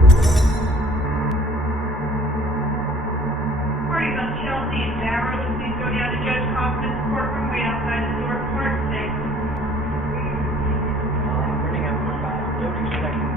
Parties on Chelsea and Barrows, please go down to Judge Kaufman's courtroom, wait outside the door for court today. Running out for about 30 seconds.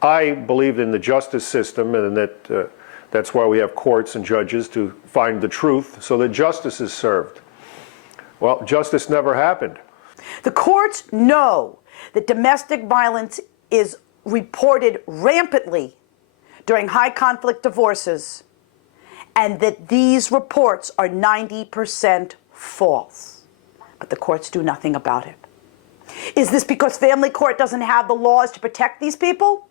I believed in the justice system, and that that's why we have courts and judges, to find the truth so that justice is served. Well, justice never happened. The courts know that domestic violence is reported rampantly during high conflict divorces, and that these reports are 90% false. But the courts do nothing about it. Is this because family court doesn't have the laws to protect these people?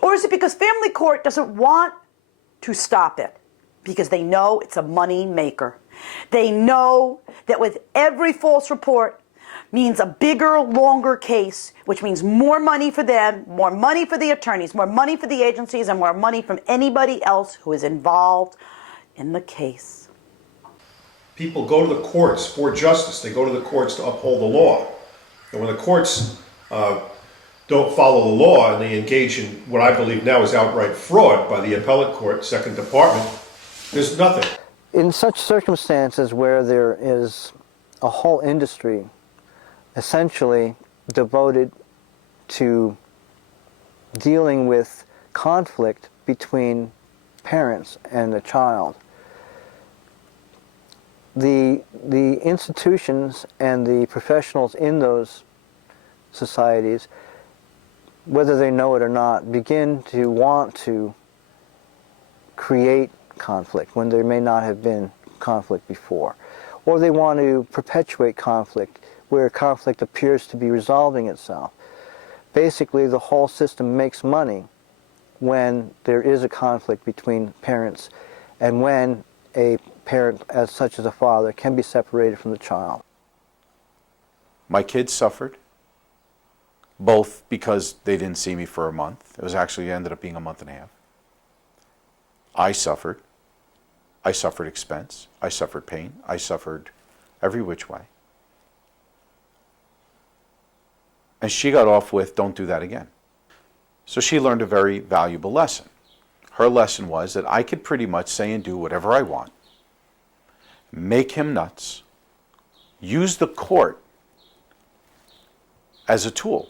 Or is it because family court doesn't want to stop it? Because they know it's a money maker. They know that with every false report means a bigger, longer case, which means more money for them, more money for the attorneys, more money for the agencies, and more money from anybody else who is involved in the case. People go to the courts for justice. They go to the courts to uphold the law. And when the courts don't follow the law and they engage in what I believe now is outright fraud by the appellate court, second department, there's nothing. In such circumstances where there is a whole industry essentially devoted to dealing with conflict between parents and the child, the institutions and the professionals in those societies, whether they know it or not, begin to want to create conflict when there may not have been conflict before. Or they want to perpetuate conflict where conflict appears to be resolving itself. Basically, the whole system makes money when there is a conflict between parents and when a parent, as such as a father, can be separated from the child. My kids suffered, both because they didn't see me for a month. It ended up being a month and a half. I suffered. I suffered expense. I suffered pain. I suffered every which way. And she got off with, don't do that again. So she learned a very valuable lesson. Her lesson was that I could pretty much say and do whatever I want, make him nuts, use the court as a tool,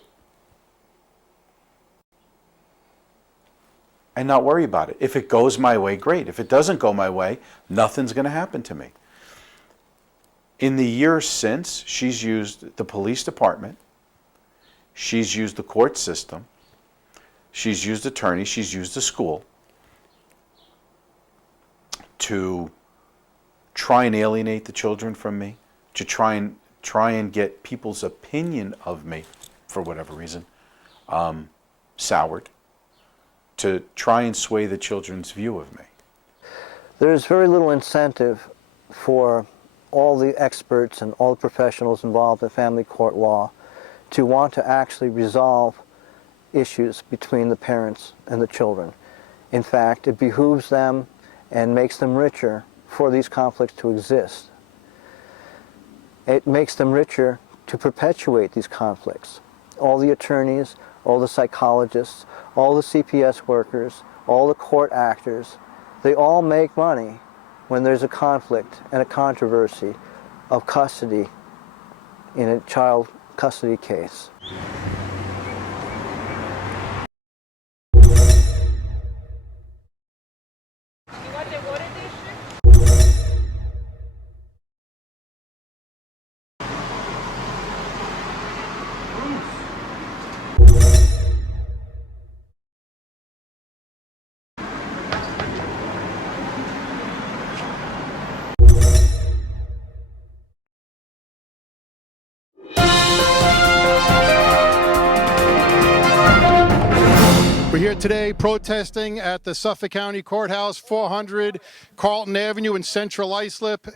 and not worry about it. If it goes my way, great. If it doesn't go my way, nothing's going to happen to me. In the years since, she's used the police department, she's used the court system, she's used attorneys, she's used the school to try and alienate the children from me, to try and get people's opinion of me, for whatever reason, soured, to try and sway the children's view of me. There's very little incentive for all the experts and all the professionals involved in family court law to want to actually resolve issues between the parents and the children. In fact, it behooves them and makes them richer for these conflicts to exist. It makes them richer to perpetuate these conflicts. All the attorneys, all the psychologists, all the CPS workers, all the court actors They all make money when there's a conflict and a controversy of custody in a child custody case. We're here today protesting at the Suffolk County Courthouse, 400 Carlton Avenue in Central Islip.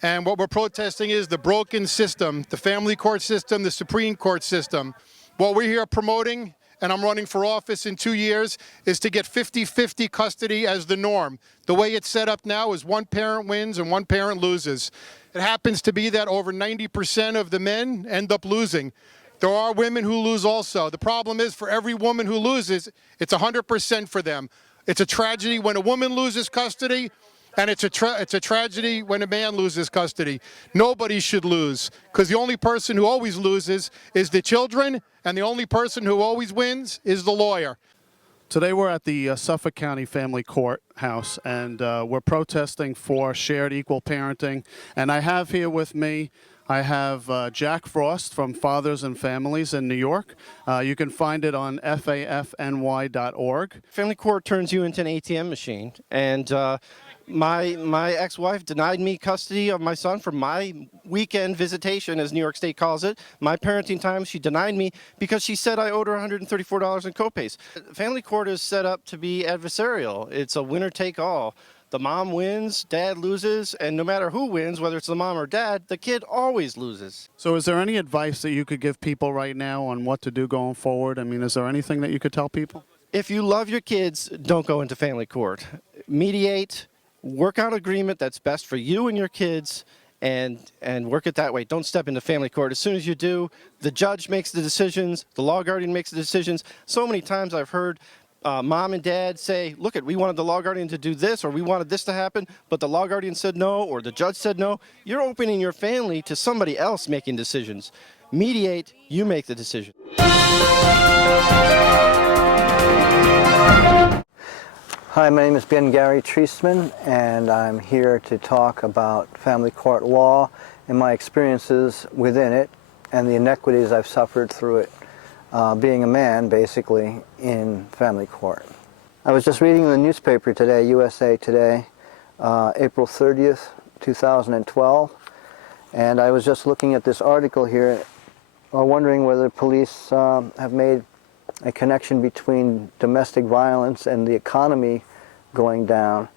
And what we're protesting is the broken system, the family court system, the Supreme Court system. What we're here promoting, and I'm running for office in 2 years, is to get 50-50 custody as the norm. The way it's set up now is one parent wins and one parent loses. It happens to be that over 90% of the men end up losing. There are women who lose also. The problem is, for every woman who loses, it's 100% for them. It's a tragedy when a woman loses custody, and it's a tragedy when a man loses custody. Nobody should lose, because the only person who always loses is the children, and the only person who always wins is the lawyer. Today we're at the Suffolk County Family Courthouse, and we're protesting for shared equal parenting. And I have here with me, I have Jack Frost from Fathers and Families in New York. You can find it on fafny.org. Family court turns you into an ATM machine, and my ex-wife denied me custody of my son for my weekend visitation, as New York State calls it. My parenting time, she denied me because she said I owed her $134 in copays. Family court is set up to be adversarial. It's a winner-take-all. The mom wins, dad loses, and no matter who wins, whether it's the mom or dad, the kid always loses. So is there any advice that you could give people right now on what to do going forward? I mean, is there anything that you could tell people? If you love your kids, don't go into family court. Mediate, work out an agreement that's best for you and your kids, and work it that way. Don't step into family court. As soon as you do, the judge makes the decisions, the law guardian makes the decisions. So many times I've heard mom and dad say, look, we wanted the law guardian to do this, or we wanted this to happen, but the law guardian said no, or the judge said no. You're opening your family to somebody else making decisions. Mediate, you make the decision. Hi, my name is Ben Gary Treisman, and I'm here to talk about family court law and my experiences within it and the inequities I've suffered through it, being a man, basically, in family court. I was just reading the newspaper today, USA Today, April 30th, 2012, and I was just looking at this article here, wondering whether police have made a connection between domestic violence and the economy going down.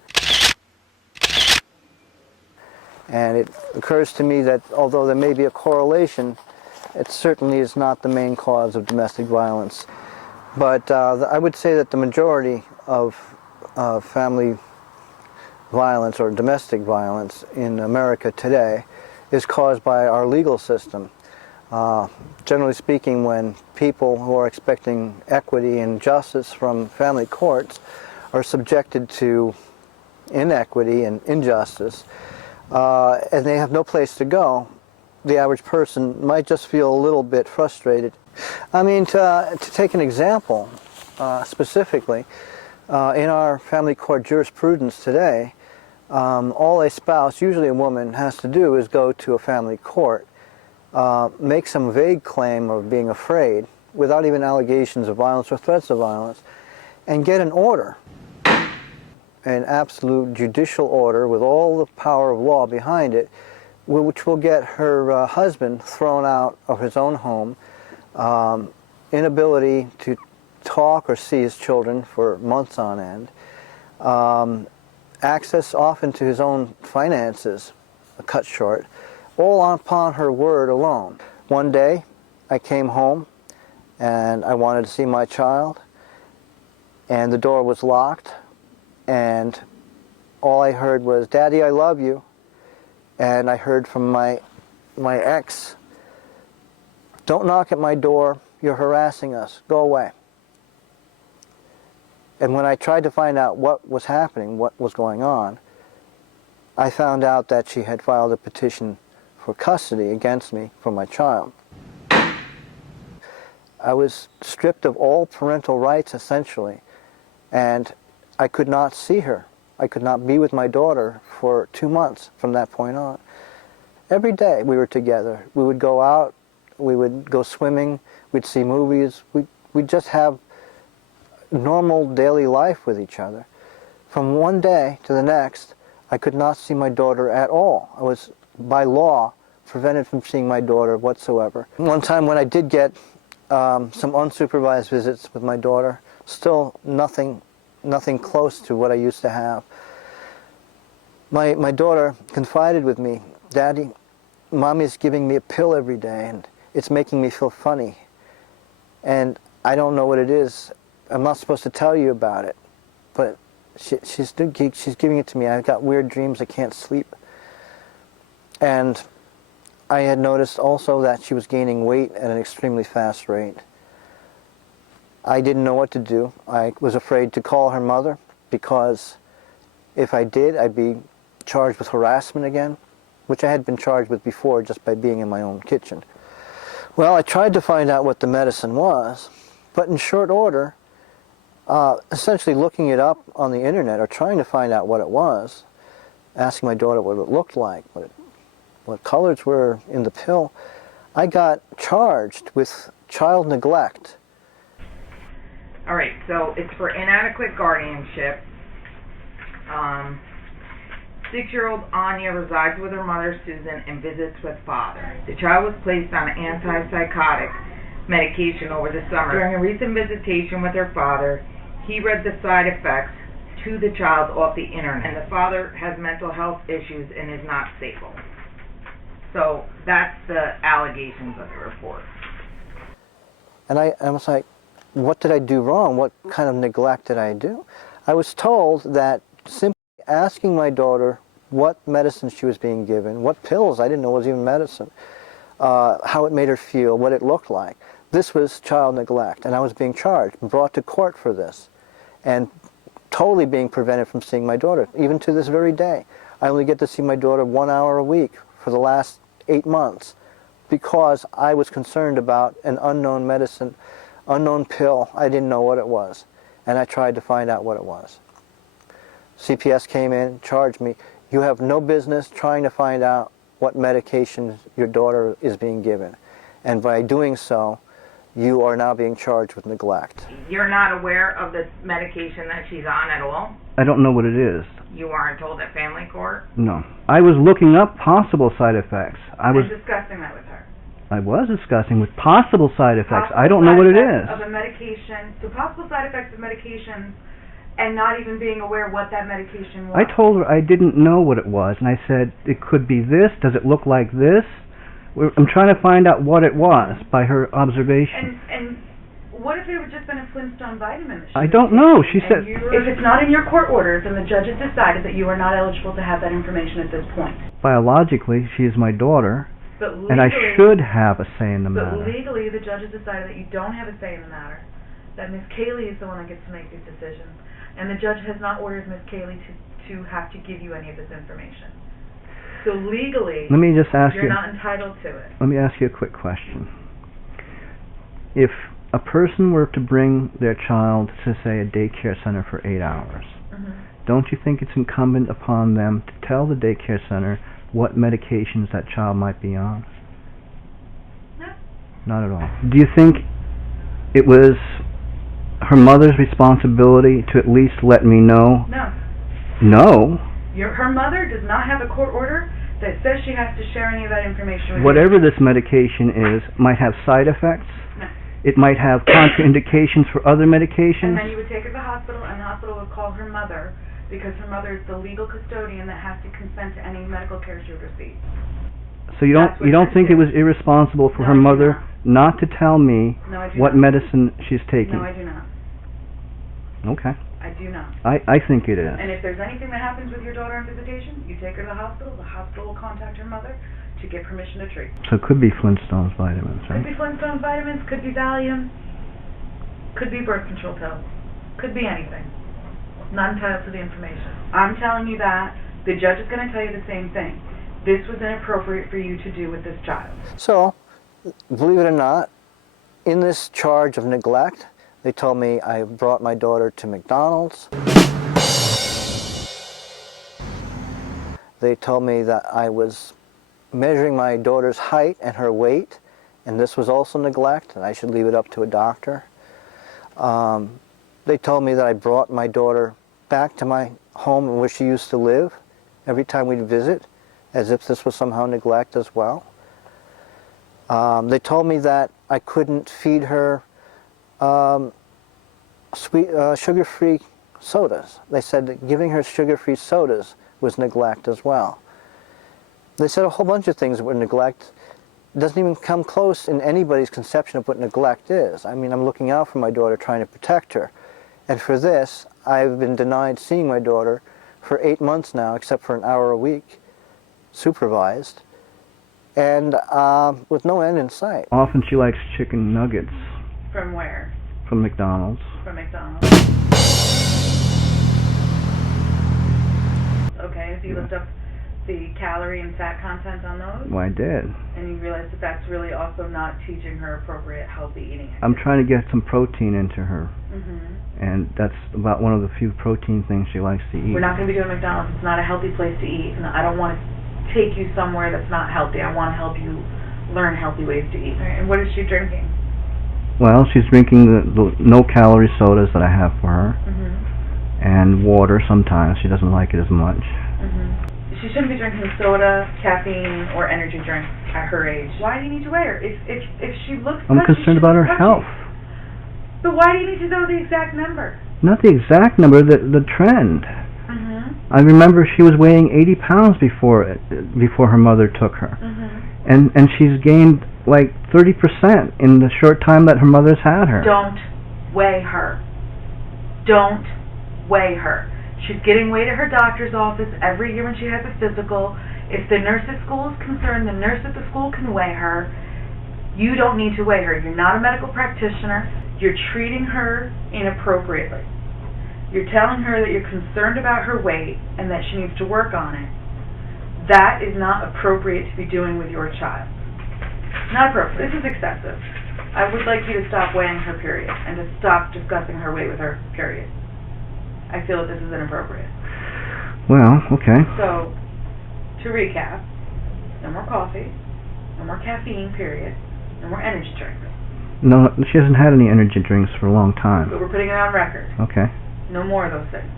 And it occurs to me that although there may be a correlation, it certainly is not the main cause of domestic violence. But I would say that the majority of family violence or domestic violence in America today is caused by our legal system. Generally speaking, when people who are expecting equity and justice from family courts are subjected to inequity and injustice, and they have no place to go, the average person might just feel a little bit frustrated. I mean, to take an example specifically, in our family court jurisprudence today, all a spouse, usually a woman, has to do is go to a family court, make some vague claim of being afraid, without even allegations of violence or threats of violence, and get an order, an absolute judicial order with all the power of law behind it, which will get her husband thrown out of his own home, inability to talk or see his children for months on end, access often to his own finances cut short, all upon her word alone. One day, I came home and I wanted to see my child, and the door was locked, and all I heard was, "Daddy, I love you." And I heard from my ex, "Don't knock at my door, you're harassing us, go away." And when I tried to find out what was happening, what was going on, I found out that she had filed a petition for custody against me for my child. I was stripped of all parental rights, essentially, and I could not see her. I could not be with my daughter for 2 months from that point on. Every day we were together. We would go out, we would go swimming, we'd see movies, we'd just have normal daily life with each other. From one day to the next, I could not see my daughter at all. I was, by law, prevented from seeing my daughter whatsoever. One time when I did get some unsupervised visits with my daughter, still nothing close to what I used to have. My daughter confided with me, "Daddy, Mommy's giving me a pill every day and it's making me feel funny. And I don't know what it is. I'm not supposed to tell you about it, but she's giving it to me. I've got weird dreams, I can't sleep." And I had noticed also that she was gaining weight at an extremely fast rate. I didn't know what to do. I was afraid to call her mother because if I did, I'd be charged with harassment again, which I had been charged with before just by being in my own kitchen. Well, I tried to find out what the medicine was, but in short order, essentially looking it up on the internet or trying to find out what it was, asking my daughter what it looked like, what colors were in the pill, I got charged with child neglect. All right, so it's for inadequate guardianship. 6-year-old Anya resides with her mother, Susan, and visits with father. The child was placed on antipsychotic medication over the summer. During a recent visitation with her father, he read the side effects to the child off the internet, and the father has mental health issues and is not stable. So that's the allegations of the report. And I was like, what did I do wrong? What kind of neglect did I do? I was told that simply asking my daughter what medicine she was being given, what pills, I didn't know was even medicine, how it made her feel, what it looked like. This was child neglect, and I was being charged, brought to court for this, and totally being prevented from seeing my daughter, even to this very day. I only get to see my daughter 1 hour a week for the last 8 months because I was concerned about an unknown medicine, unknown pill. I didn't know what it was, and I tried to find out what it was. CPS came in, charged me. You have no business trying to find out what medication your daughter is being given, and by doing so, you are now being charged with neglect. You're not aware of the medication that she's on at all? I don't know what it is. You weren't told at family court? No. I was looking up possible side effects. I was discussing that with her. I was discussing with possible side effects. I don't know what it is. Of a medication, so possible side effects of medications, and not even being aware what that medication was. I told her I didn't know what it was, and I said, it could be this. Does it look like this? I'm trying to find out what it was by her observation. And what if it had just been a Flintstone vitamin? I don't know. She said... If it's not in your court orders, and the judge has decided that you are not eligible to have that information at this point. Biologically, she is my daughter, But legally, and I should have a say in the matter. But legally, the judge has decided that you don't have a say in the matter, that Ms. Cayley is the one that gets to make these decisions, and the judge has not ordered Ms. Cayley to have to give you any of this information. So legally, Let me just ask you're you, not entitled to it. Let me ask you a quick question. If a person were to bring their child to, say, a daycare center for 8 hours, don't you think it's incumbent upon them to tell the daycare center what medications that child might be on? No. Not at all. Do you think it was her mother's responsibility to at least let me know? No. No? Her mother does not have a court order that says she has to share any of that information with Whatever this medication is might have side effects. No. It might have contraindications for other medications. And then you would take her to the hospital, and the hospital would call her mother, because her mother is the legal custodian that has to consent to any medical care she would receive. So you don't think it was irresponsible for her mother not to tell me what medicine she's taking? No, I do not. Okay. I do not. I think it is. And if there's anything that happens with your daughter on visitation, you take her to the hospital will contact her mother to get permission to treat. So it could be Flintstones vitamins, right? Could be Flintstone vitamins, could be Valium, could be birth control pills, could be anything. Not entitled to the information. I'm telling you that. The judge is going to tell you the same thing. This was inappropriate for you to do with this child. So, believe it or not, in this charge of neglect, they told me I brought my daughter to McDonald's. They told me that I was measuring my daughter's height and her weight, and this was also neglect, and I should leave it up to a doctor. They told me that I brought my daughter back to my home where she used to live every time we'd visit, as if this was somehow neglect as well. They told me that I couldn't feed her sugar-free sodas. They said that giving her sugar-free sodas was neglect as well. They said a whole bunch of things that were neglect. It doesn't even come close in anybody's conception of what neglect is. I mean, I'm looking out for my daughter, trying to protect her. And for this, I've been denied seeing my daughter for 8 months now, except for an hour a week, supervised, and with no end in sight. Often she likes chicken nuggets From where? from McDonald's. From McDonald's. Okay, so you looked up the calorie and fat content on those, Well, I did. and you realized that that's really also not teaching her appropriate healthy eating. I'm trying to get some protein into her, Mm-hmm. and that's about one of the few protein things she likes to eat. We're not going to be doing McDonald's. It's not a healthy place to eat, and I don't want to take you somewhere that's not healthy. I want to help you learn healthy ways to eat. And what is she drinking? Well, she's drinking the no-calorie sodas that I have for her, Mm-hmm. and water sometimes. She doesn't like it as much. Mm-hmm. She shouldn't be drinking soda, caffeine, or energy drinks at her age. Why do you need to weigh her? If she looks I'm pudgy, concerned she about her looks pudgy. health. But why do you need to know the exact number? Not the exact number, the trend. Mm-hmm. I remember she was weighing 80 pounds before her mother took her. Mm-hmm. And she's gained like 30% in the short time that her mother's had her. Don't weigh her. Don't weigh her. She's getting weighed at her doctor's office every year when she has a physical. If the nurse at school is concerned, the nurse at the school can weigh her. You don't need to weigh her. You're not a medical practitioner. You're treating her inappropriately. You're telling her that you're concerned about her weight and that she needs to work on it. That is not appropriate to be doing with your child. Not appropriate. This is excessive. I would like you to stop weighing her, period, and to stop discussing her weight with her, period. I feel that this is inappropriate. Well, okay. So, to recap, no more coffee, no more caffeine, period, no more energy drinks. No, she hasn't had any energy drinks for a long time. But we're putting it on record. Okay. No more of those things.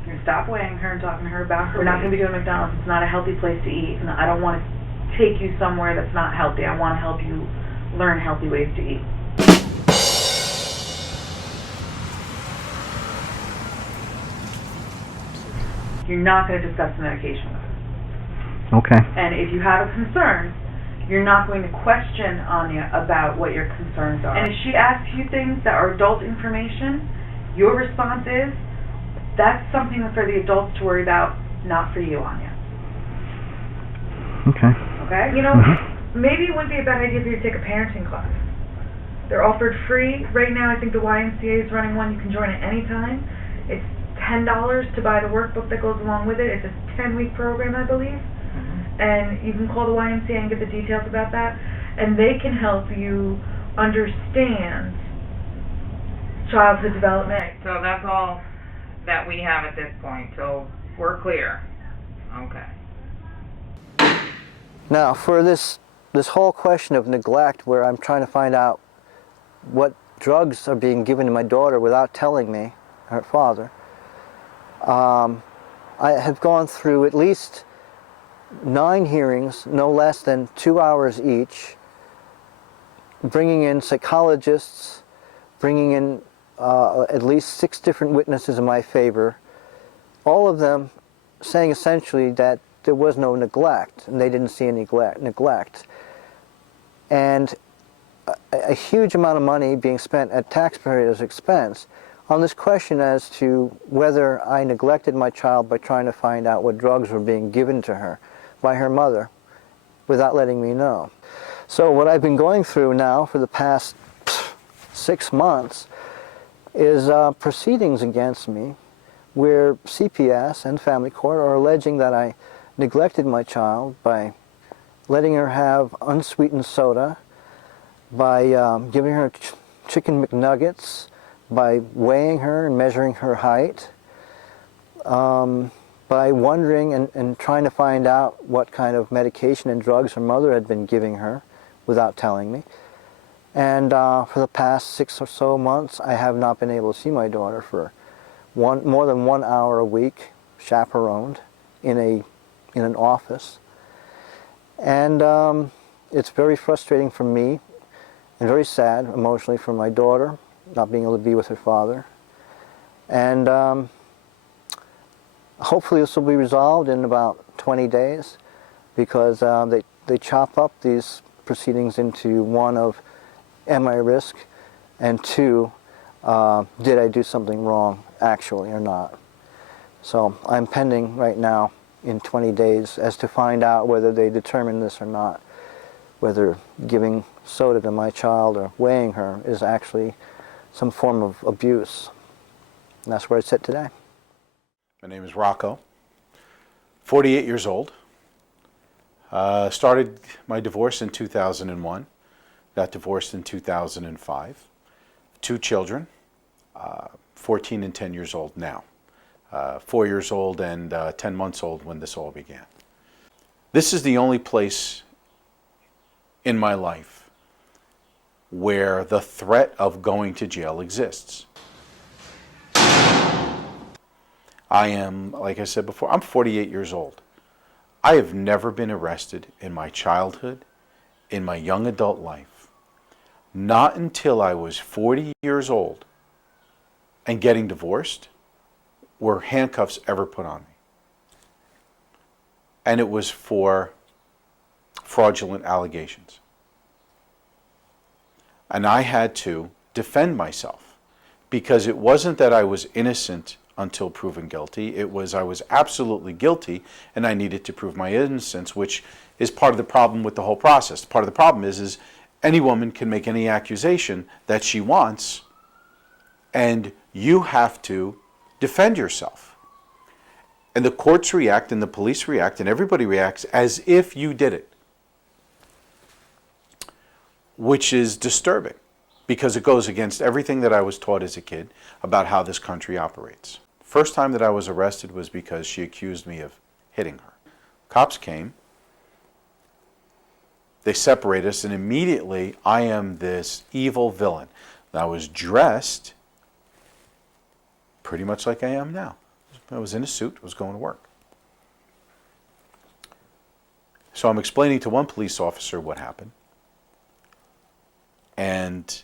You're going to stop weighing her and talking to her about her. We're not going to be doing McDonald's. It's not a healthy place to eat, and I don't want to take you somewhere that's not healthy. I want to help you learn healthy ways to eat. You're not going to discuss the medication with her. Okay. And if you have a concern, you're not going to question Anya about what your concerns are. And if she asks you things that are adult information, your response is, that's something for the adults to worry about, not for you, Anya. Okay. Okay? You know, maybe it wouldn't be a bad idea for you to take a parenting class. They're offered free. Right now, I think the YMCA is running one. You can join at any time. It's $10 to buy the workbook that goes along with it. It's a 10-week program, I believe. And you can call the YMCA and get the details about that. And they can help you understand childhood development. So that's all that we have at this point. So we're clear. Okay. Now, for this whole question of neglect, where I'm trying to find out what drugs are being given to my daughter without telling me, her father, I have gone through at least 9 hearings, no less than 2 hours each, bringing in psychologists, bringing in at least 6 different witnesses in my favor, all of them saying essentially that there was no neglect, and they didn't see any neglect. And a huge amount of money being spent at taxpayers' expense on this question as to whether I neglected my child by trying to find out what drugs were being given to her by her mother without letting me know. So what I've been going through now for the past 6 months is proceedings against me where CPS and family court are alleging that I neglected my child by letting her have unsweetened soda, by giving her chicken McNuggets, by weighing her and measuring her height, by wondering and trying to find out what kind of medication and drugs her mother had been giving her without telling me. And for the past 6 or so months, I have not been able to see my daughter for more than 1 hour a week, chaperoned in an office. And it's very frustrating for me and very sad emotionally for my daughter, not being able to be with her father. And hopefully this will be resolved in about 20 days because they chop up these proceedings into one of, am I a risk? And two, did I do something wrong actually or not? So I'm pending right now in 20 days as to find out whether they determine this or not, whether giving soda to my child or weighing her is actually some form of abuse. And that's where I sit today. My name is Rocco, 48 years old. Started my divorce in 2001, got divorced in 2005. 2 children, 14 and 10 years old now. 4 years old and 10 months old when this all began. This is the only place in my life where the threat of going to jail exists. I am, like I said before, I'm 48 years old. I have never been arrested in my childhood, in my young adult life. Not until I was 40 years old and getting divorced were handcuffs ever put on me. And it was for fraudulent allegations. And I had to defend myself because it wasn't that I was innocent until proven guilty. It was I was absolutely guilty and I needed to prove my innocence, which is part of the problem with the whole process. Part of the problem is any woman can make any accusation that she wants and you have to defend yourself. And the courts react and the police react and everybody reacts as if you did it, which is disturbing because it goes against everything that I was taught as a kid about how this country operates. First time that I was arrested was because she accused me of hitting her. Cops came, they separated us, and immediately I am this evil villain. And I was dressed pretty much like I am now. I was in a suit, was going to work. So I'm explaining to one police officer what happened. And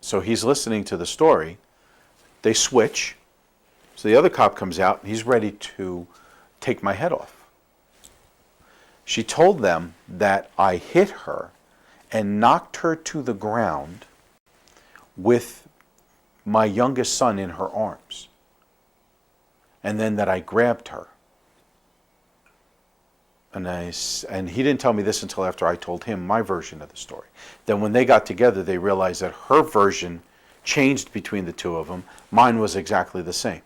so he's listening to the story. They switch. So the other cop comes out and he's ready to take my head off. She told them that I hit her and knocked her to the ground with my youngest son in her arms. And then that I grabbed her. And he didn't tell me this until after I told him my version of the story. Then when they got together, they realized that her version changed between the two of them. Mine was exactly the same.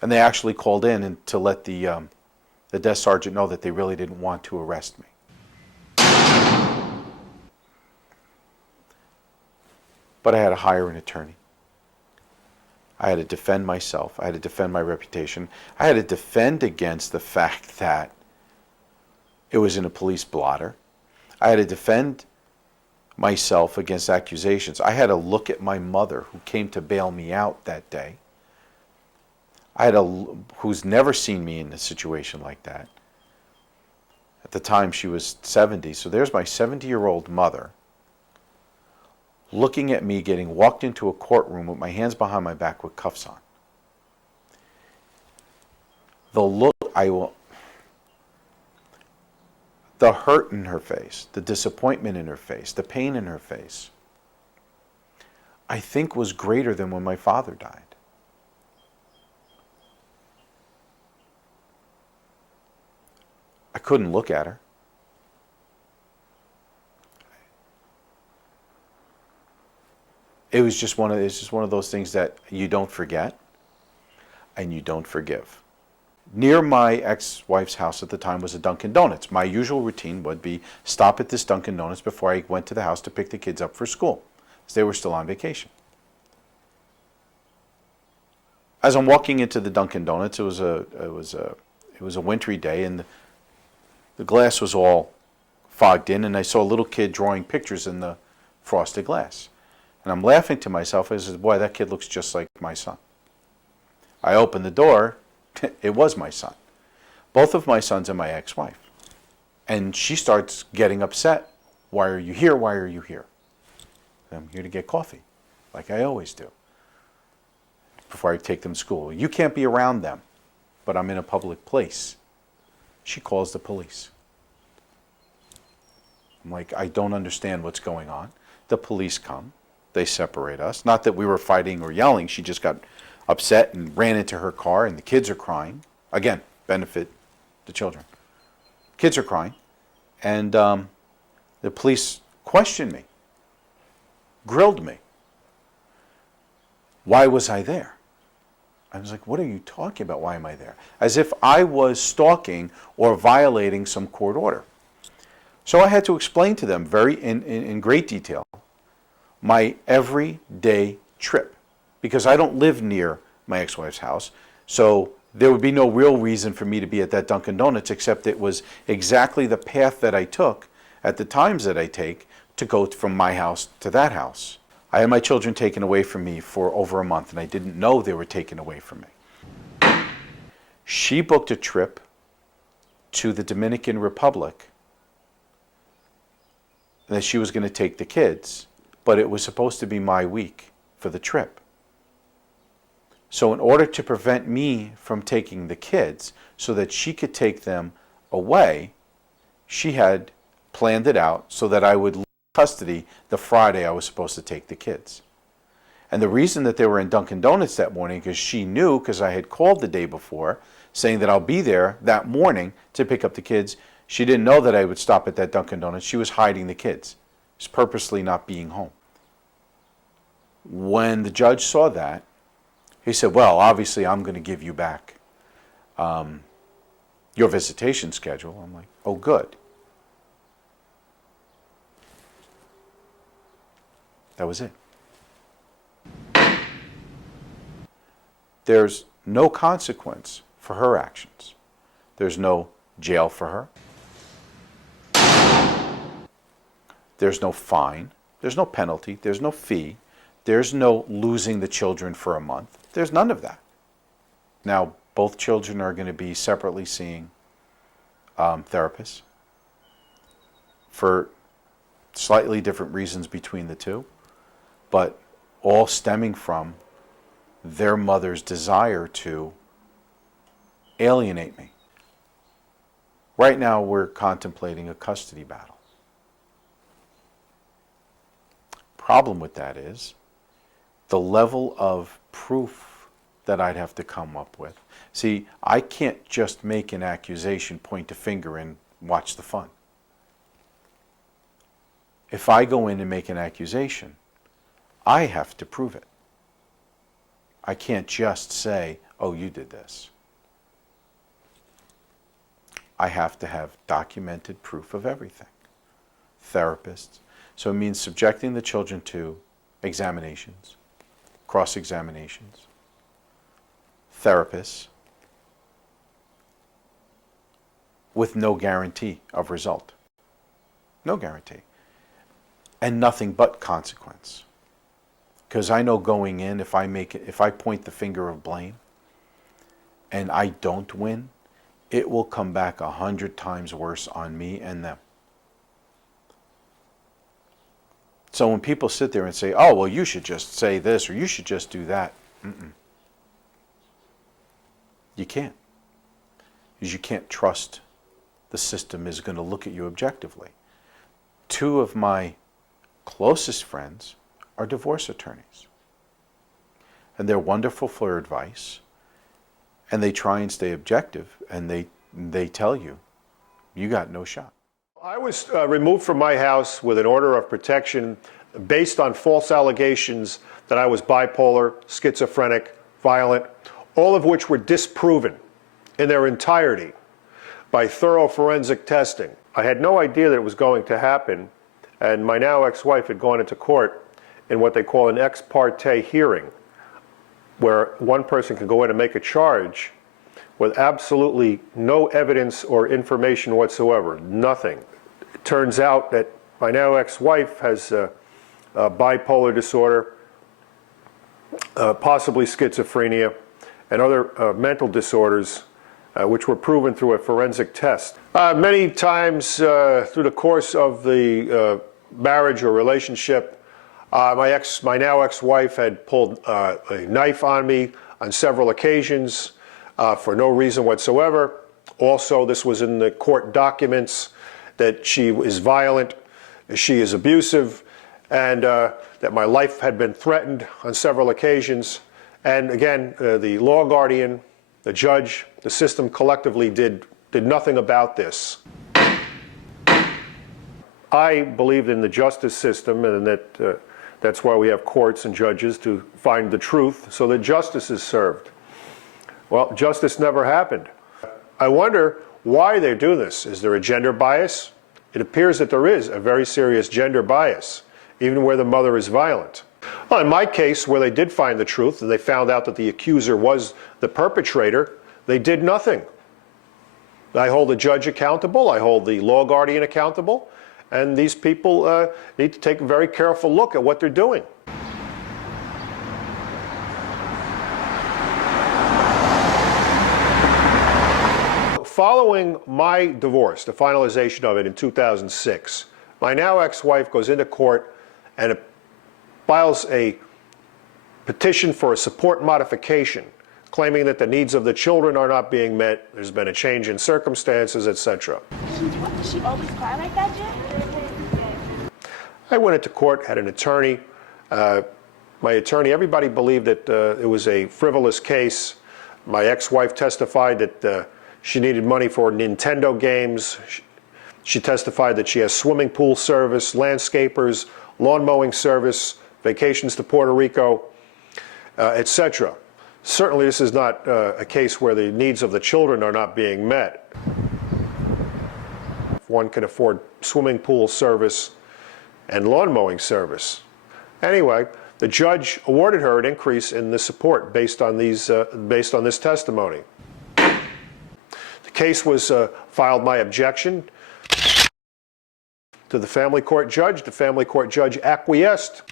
And they actually called in and to let the desk sergeant know that they really didn't want to arrest me. But I had to hire an attorney. I had to defend myself. I had to defend my reputation. I had to defend against the fact that it was in a police blotter. I had to defend myself against accusations. I had to look at my mother who came to bail me out that day. Who's never seen me in a situation like that. At the time she was 70, so there's my 70-year-old mother looking at me getting walked into a courtroom with my hands behind my back with cuffs on. The hurt in her face, the disappointment in her face, the pain in her face, I think was greater than when my father died. I couldn't look at her. It was just one of those things that you don't forget. and you don't forgive. Near my ex-wife's house at the time was a Dunkin' Donuts. My usual routine would be stop at this Dunkin' Donuts before I went to the house to pick the kids up for school, because they were still on vacation. As I'm walking into the Dunkin' Donuts, it was a wintry day, and the glass was all fogged in, and I saw a little kid drawing pictures in the frosted glass. And I'm laughing to myself. I said, boy, that kid looks just like my son. I opened the door. It was my son. Both of my sons and my ex-wife. And she starts getting upset. Why are you here? Why are you here? I'm here to get coffee, like I always do, before I take them to school. You can't be around them, but I'm in a public place. She calls the police. I'm like, I don't understand what's going on. The police come. They separate us. Not that we were fighting or yelling. She just got upset and ran into her car, and the kids are crying. Again, benefit the children. Kids are crying. And the police questioned me, grilled me. Why was I there? I was like, what are you talking about? Why am I there? As if I was stalking or violating some court order. So I had to explain to them in great detail my everyday trip, because I don't live near my ex-wife's house, so there would be no real reason for me to be at that Dunkin' Donuts, except it was exactly the path that I took at the times that I take to go from my house to that house. I had my children taken away from me for over a month, and I didn't know they were taken away from me. She booked a trip to the Dominican Republic that she was going to take the kids, but it was supposed to be my week for the trip. So in order to prevent me from taking the kids so that she could take them away, she had planned it out so that I would lose custody the Friday I was supposed to take the kids. And the reason that they were in Dunkin' Donuts that morning, because she knew, because I had called the day before saying that I'll be there that morning to pick up the kids. She didn't know that I would stop at that Dunkin' Donuts. She was hiding the kids. She was purposely not being home. When the judge saw that, he said, well, obviously I'm going to give you back your visitation schedule. I'm like, oh, good. That was it. There's no consequence for her actions. There's no jail for her. There's no fine. There's no penalty. There's no fee. There's no losing the children for a month. There's none of that. Now, both children are going to be separately seeing therapists for slightly different reasons between the two, but all stemming from their mother's desire to alienate me. Right now, we're contemplating a custody battle. Problem with that is the level of proof that I'd have to come up with. See, I can't just make an accusation, point a finger, and watch the fun. If I go in and make an accusation, I have to prove it. I can't just say, oh, you did this. I have to have documented proof of everything. Therapists. So it means subjecting the children to examinations, cross-examinations, therapists, with no guarantee of result. No guarantee. And nothing but consequence. Because I know going in, if I point the finger of blame and I don't win, it will come back 100 times worse on me and them. So when people sit there and say, oh, well, you should just say this or you should just do that. You can't. Because you can't trust the system is going to look at you objectively. Two of my closest friends are divorce attorneys. And they're wonderful for advice. And they try and stay objective. And they tell you, you got no shot. I was removed from my house with an order of protection based on false allegations that I was bipolar, schizophrenic, violent, all of which were disproven in their entirety by thorough forensic testing. I had no idea that it was going to happen, and my now ex-wife had gone into court in what they call an ex parte hearing, where one person can go in and make a charge with absolutely no evidence or information whatsoever, nothing. It turns out that my now ex-wife has bipolar disorder, possibly schizophrenia, and other mental disorders, which were proven through a forensic test. Many times through the course of the marriage or relationship, my now ex-wife had pulled a knife on me on several occasions for no reason whatsoever. Also, this was in the court documents, that she is violent, she is abusive, and that my life had been threatened on several occasions. And again, the law guardian, the judge, the system collectively did nothing about this. I believed in the justice system, and that that's why we have courts and judges, to find the truth so that justice is served. Well, justice never happened. I wonder why they do this. Is there a gender bias? It appears that there is a very serious gender bias, even where the mother is violent. Well, in my case, where they did find the truth and they found out that the accuser was the perpetrator, they did nothing. I hold the judge accountable, I hold the law guardian accountable, and these people need to take a very careful look at what they're doing. Following my divorce, the finalization of it in 2006, my now ex-wife goes into court and files a petition for a support modification, claiming that the needs of the children are not being met, there's been a change in circumstances, etc. Does she always cry like that, Jim? I went into court, had an attorney. My attorney, everybody believed that it was a frivolous case. My ex-wife testified that she needed money for Nintendo games. She testified that she has swimming pool service, landscapers, lawn mowing service, vacations to Puerto Rico, etc. Certainly this is not a case where the needs of the children are not being met. One can afford swimming pool service and lawn mowing service. Anyway, the judge awarded her an increase in the support based on this testimony. The case was filed my objection to the family court judge. The family court judge acquiesced.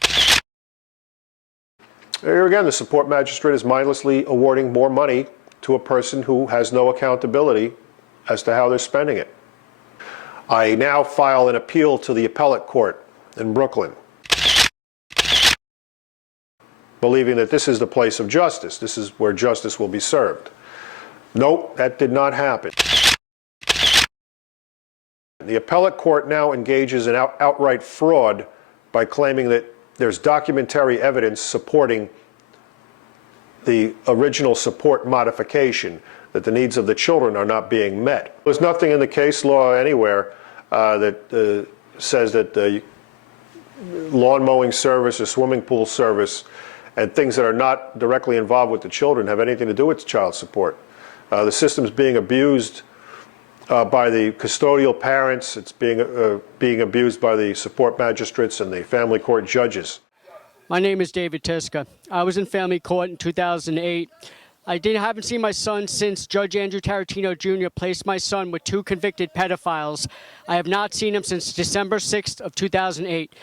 Here again, the support magistrate is mindlessly awarding more money to a person who has no accountability as to how they're spending it. I now file an appeal to the appellate court in Brooklyn, believing that this is the place of justice. This is where justice will be served. Nope, that did not happen. The appellate court now engages in outright fraud by claiming that there's documentary evidence supporting the original support modification, that the needs of the children are not being met. There's nothing in the case law anywhere that says that lawn mowing service or swimming pool service and things that are not directly involved with the children have anything to do with child support. The system's being abused by the custodial parents. It's being abused by the support magistrates and the family court judges. My name is David Tiska. I was in family court in 2008. I haven't seen my son since Judge Andrew Tarantino Jr. placed my son with 2 convicted pedophiles. I have not seen him since December 6th of 2008.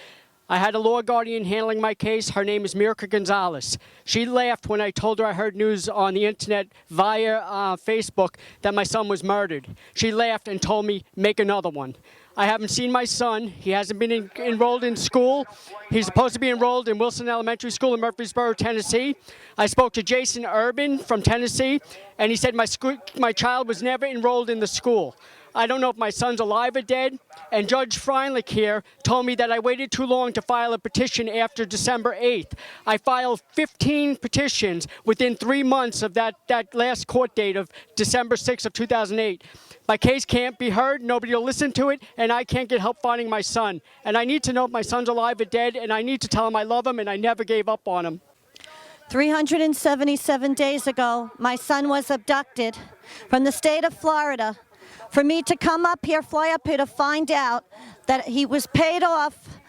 I had a law guardian handling my case. Her name is Mirka Gonzalez. She laughed when I told her I heard news on the internet via Facebook that my son was murdered. She laughed and told me, make another one. I haven't seen my son. He hasn't been enrolled in school. He's supposed to be enrolled in Wilson Elementary School in Murfreesboro, Tennessee. I spoke to Jason Urban from Tennessee, and he said my child was never enrolled in the school. I don't know if my son's alive or dead. And Judge Freundlich here told me that I waited too long to file a petition after December 8th. I filed 15 petitions within 3 months of that last court date of December 6th of 2008. My case can't be heard, nobody will listen to it, and I can't get help finding my son. And I need to know if my son's alive or dead, and I need to tell him I love him and I never gave up on him. 377 days ago, my son was abducted from the state of Florida. For me to come up here, fly up here to find out that he was paid off,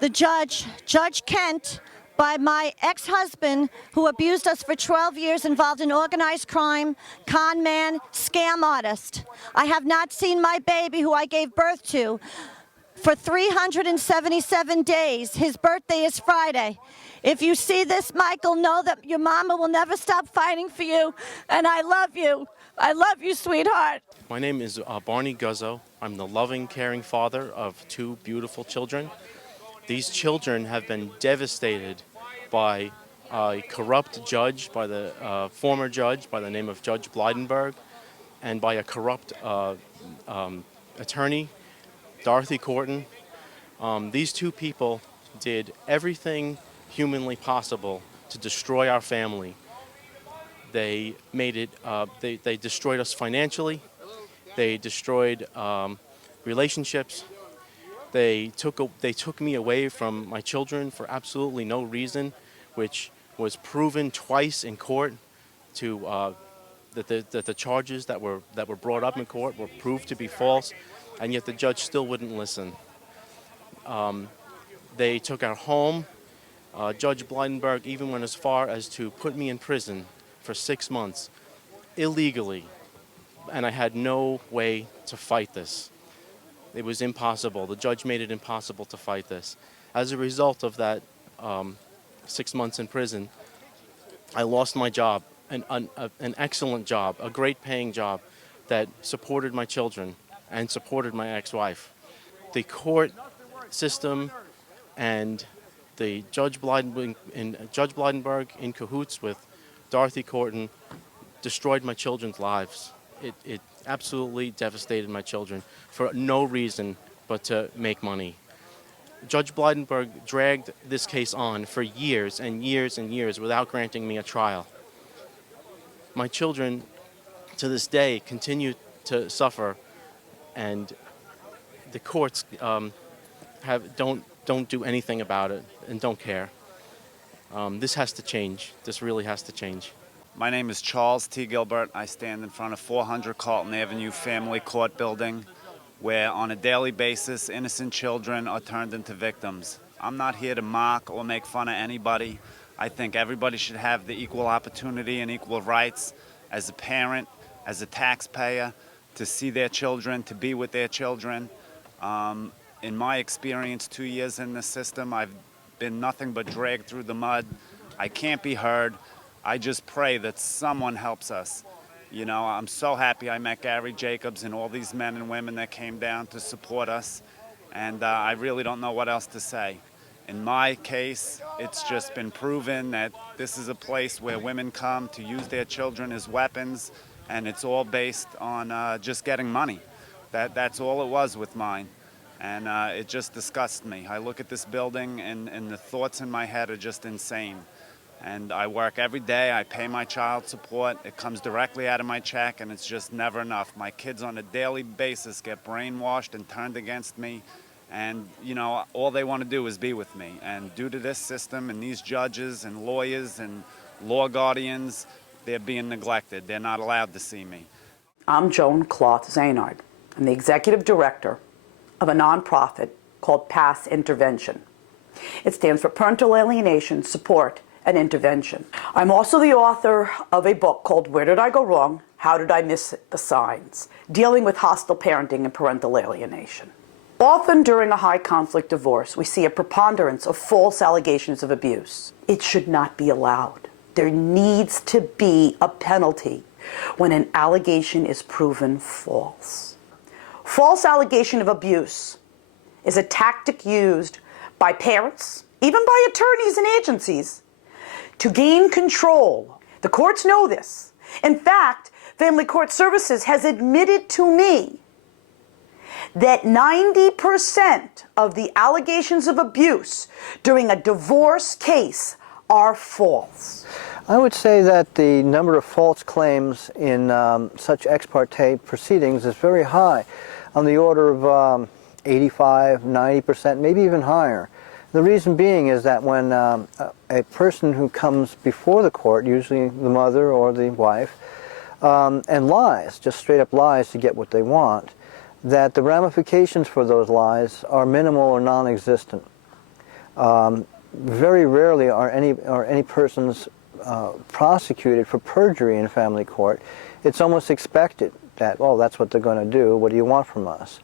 the judge, Judge Kent, by my ex-husband who abused us for 12 years, involved in organized crime, con man, scam artist. I have not seen my baby who I gave birth to for 377 days. His birthday is Friday. If you see this, Michael, know that your mama will never stop fighting for you, and I love you. I love you, sweetheart. My name is Barney Guzzo. I'm the loving, caring father of 2 beautiful children. These children have been devastated by a corrupt judge, by the former judge by the name of Judge Blydenberg, and by a corrupt attorney, Dorothy Corton. These 2 people did everything humanly possible to destroy our family. They made it. They destroyed us financially. They destroyed relationships. They took me away from my children for absolutely no reason, which was proven twice in court. That the charges that were brought up in court were proved to be false, and yet the judge still wouldn't listen. They took our home. Judge Blydenberg even went as far as to put me in prison for 6 months, illegally, and I had no way to fight this. It was impossible. The judge made it impossible to fight this. As a result of that 6 months in prison, I lost my job, an excellent job, a great paying job that supported my children and supported my ex-wife. The court system and the Judge Blydenberg in cahoots with Dorothy Corton destroyed my children's lives. It absolutely devastated my children for no reason but to make money. Judge Blydenberg dragged this case on for years and years and years without granting me a trial. My children, to this day, continue to suffer, and the courts don't do anything about it and don't care. This has to change. This really has to change. My name is Charles T. Gilbert. I stand in front of 400 Carlton Avenue Family Court Building, where on a daily basis innocent children are turned into victims. I'm not here to mock or make fun of anybody. I think everybody should have the equal opportunity and equal rights as a parent, as a taxpayer, to see their children, to be with their children. In my experience, 2 years in this system, I've been nothing but dragged through the mud. I can't be heard. I just pray that someone helps us. You know, I'm so happy I met Gary Jacobs and all these men and women that came down to support us, and I really don't know what else to say. In my case, it's just been proven that this is a place where women come to use their children as weapons, and it's all based on just getting money. That's all it was with mine, and it just disgusts me. I look at this building, and the thoughts in my head are just insane. And I work every day, I pay my child support, it comes directly out of my check, and it's just never enough. My kids on a daily basis get brainwashed and turned against me, and you know, all they want to do is be with me. And due to this system and these judges and lawyers and law guardians, they're being neglected. They're not allowed to see me. I'm Joan Cloth Zaynard. I'm the executive director of a nonprofit called PASS Intervention. It stands for Parental Alienation, Support, and Intervention. I'm also the author of a book called Where Did I Go Wrong? How Did I Miss the Signs? Dealing with hostile parenting and parental alienation. Often during a high conflict divorce, we see a preponderance of false allegations of abuse. It should not be allowed. There needs to be a penalty when an allegation is proven false. False allegation of abuse is a tactic used by parents, even by attorneys and agencies, to gain control. The courts know this. In fact, Family Court Services has admitted to me that 90% of the allegations of abuse during a divorce case are false. I would say that the number of false claims in such ex parte proceedings is very high, on the order of 85, 90%, maybe even higher. The reason being is that when a person who comes before the court, usually the mother or the wife, and lies, just straight up lies to get what they want, that the ramifications for those lies are minimal or non-existent. Very rarely are any persons prosecuted for perjury in family court. It's almost expected that, oh, that's what they're going to do. What do you want from us?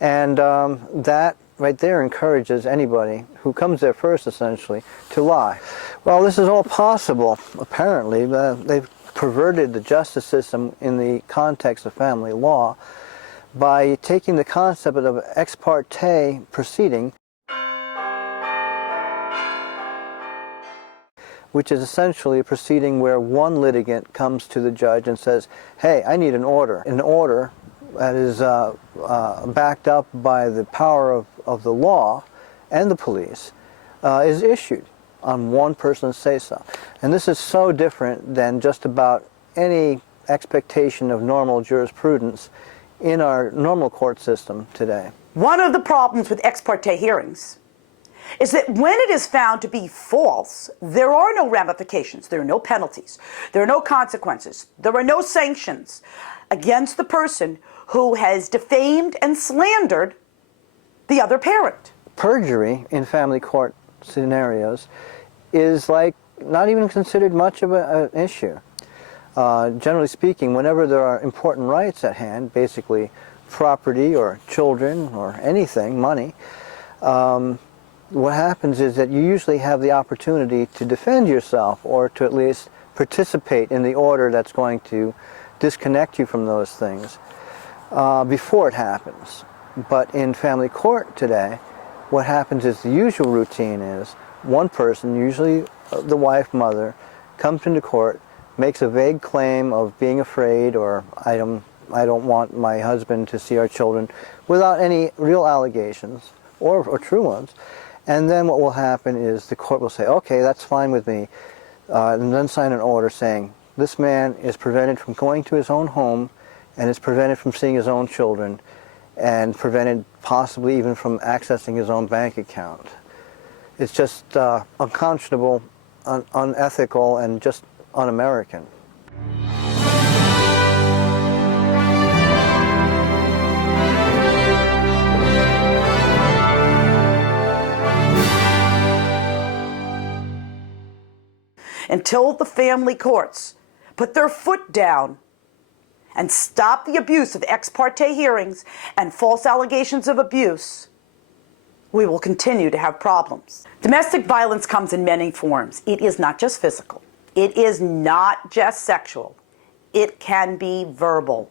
And that right there encourages anybody who comes there first, essentially, to lie. Well, this is all possible, apparently. They've perverted the justice system in the context of family law by taking the concept of ex parte proceeding, which is essentially a proceeding where one litigant comes to the judge and says, hey, I need an order. An order that is backed up by the power of the law and the police is issued on one person's say-so. And this is so different than just about any expectation of normal jurisprudence in our normal court system today. One of the problems with ex parte hearings is that when it is found to be false, there are no ramifications, there are no penalties, there are no consequences, there are no sanctions against the person who has defamed and slandered the other parent. Perjury in family court scenarios is like not even considered much of an issue. Generally speaking, whenever there are important rights at hand, basically property or children or anything, money, what happens is that you usually have the opportunity to defend yourself or to at least participate in the order that's going to disconnect you from those things before it happens. But in family court today, what happens is the usual routine is one person, usually the wife, mother, comes into court, makes a vague claim of being afraid or I don't want my husband to see our children, without any real allegations or true ones. And then what will happen is the court will say, okay, that's fine with me, and then sign an order saying this man is prevented from going to his own home and is prevented from seeing his own children and prevented possibly even from accessing his own bank account. It's just unconscionable, unethical, and just un-American. Until the family courts put their foot down and stop the abuse of ex parte hearings and false allegations of abuse, we will continue to have problems. Domestic violence comes in many forms. It is not just physical. It is not just sexual. It can be verbal.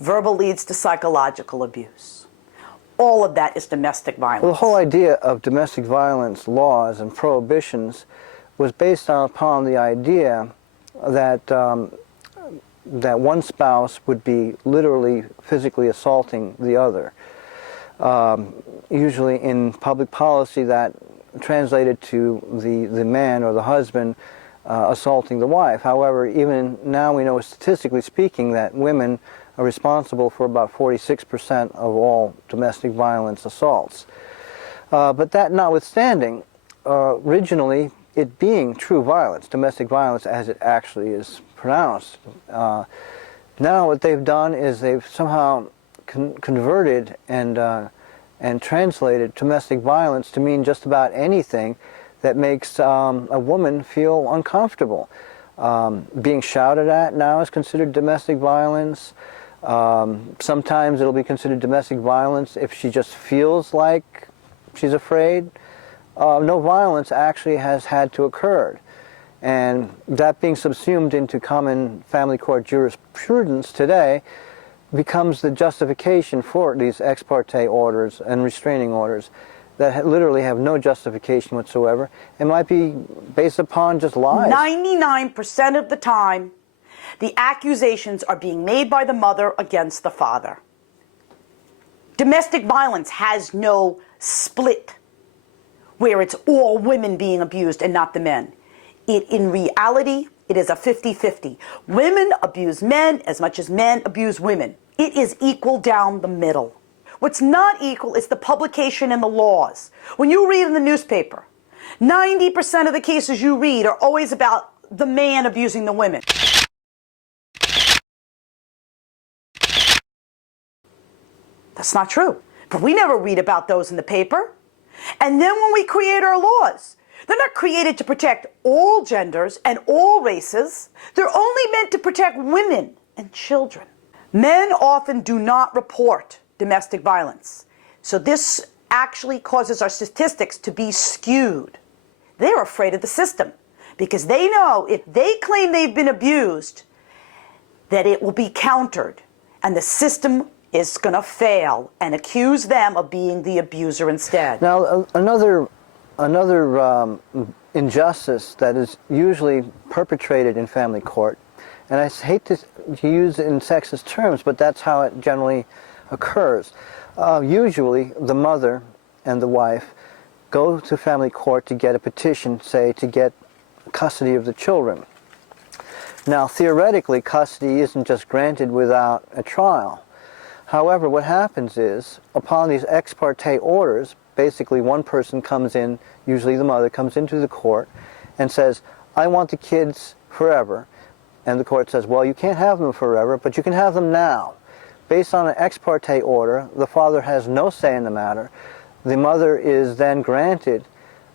Verbal leads to psychological abuse. All of that is domestic violence. Well, the whole idea of domestic violence laws and prohibitions was based upon the idea that that one spouse would be literally physically assaulting the other. Usually in public policy that translated to the man or the husband assaulting the wife. However, even now we know statistically speaking that women are responsible for about 46% of all domestic violence assaults. But that notwithstanding, originally it being true violence, domestic violence as it actually is pronounced, now what they've done is they've somehow converted and translated domestic violence to mean just about anything that makes a woman feel uncomfortable. Being shouted at now is considered domestic violence. Sometimes it'll be considered domestic violence if she just feels like she's afraid. No violence actually has had to occur. And that being subsumed into common family court jurisprudence today becomes the justification for these ex parte orders and restraining orders that literally have no justification whatsoever and might be based upon just lies. 99% of the time, the accusations are being made by the mother against the father. Domestic violence has no split where it's all women being abused and not the men. In reality, it is a 50-50. Women abuse men as much as men abuse women. It is equal down the middle. What's not equal is the publication and the laws. When you read in the newspaper, 90% of the cases you read are always about the man abusing the women. That's not true. But we never read about those in the paper. And then when we create our laws, they're not created to protect all genders and all races. They're only meant to protect women and children. Men often do not report domestic violence. So this actually causes our statistics to be skewed. They're afraid of the system because they know if they claim they've been abused, that it will be countered and the system is going to fail and accuse them of being the abuser instead. Now, another injustice that is usually perpetrated in family court, and I hate to use it in sexist terms, but that's how it generally occurs. Usually, the mother and the wife go to family court to get a petition, say, to get custody of the children. Now, theoretically, custody isn't just granted without a trial. However, what happens is, upon these ex parte orders, basically one person comes in, usually the mother, comes into the court and says, I want the kids forever. And the court says, well, you can't have them forever, but you can have them now. Based on an ex parte order, the father has no say in the matter. The mother is then granted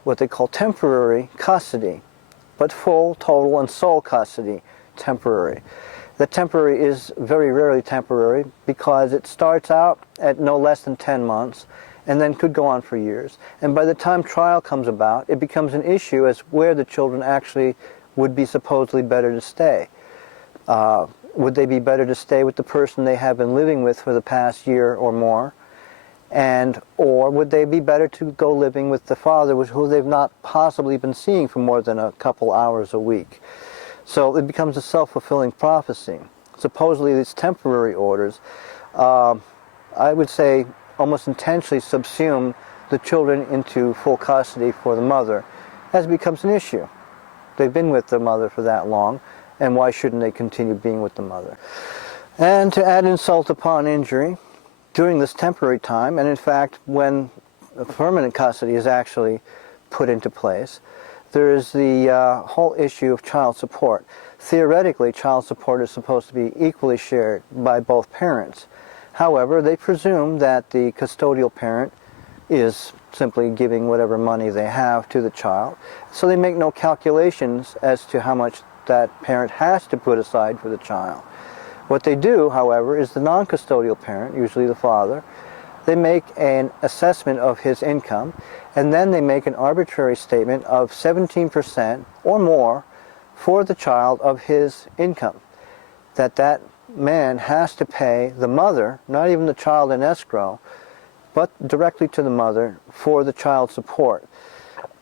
what they call temporary custody, but full, total, and sole custody, temporary. The temporary is very rarely temporary because it starts out at no less than 10 months and then could go on for years. And by the time trial comes about, it becomes an issue as where the children actually would be supposedly better to stay. Would they be better to stay with the person they have been living with for the past year or more? Or would they be better to go living with the father who they've not possibly been seeing for more than a couple hours a week? So it becomes a self-fulfilling prophecy. Supposedly these temporary orders, I would say, almost intentionally subsume the children into full custody for the mother, as it becomes an issue. They've been with their mother for that long, and why shouldn't they continue being with the mother? And to add insult upon injury, during this temporary time, and in fact when permanent custody is actually put into place, there is the whole issue of child support. Theoretically, child support is supposed to be equally shared by both parents. However, they presume that the custodial parent is simply giving whatever money they have to the child, so they make no calculations as to how much that parent has to put aside for the child. What they do, however, is the non-custodial parent, usually the father, they make an assessment of his income, and then they make an arbitrary statement of 17% or more for the child of his income. That man has to pay the mother, not even the child in escrow, but directly to the mother for the child support.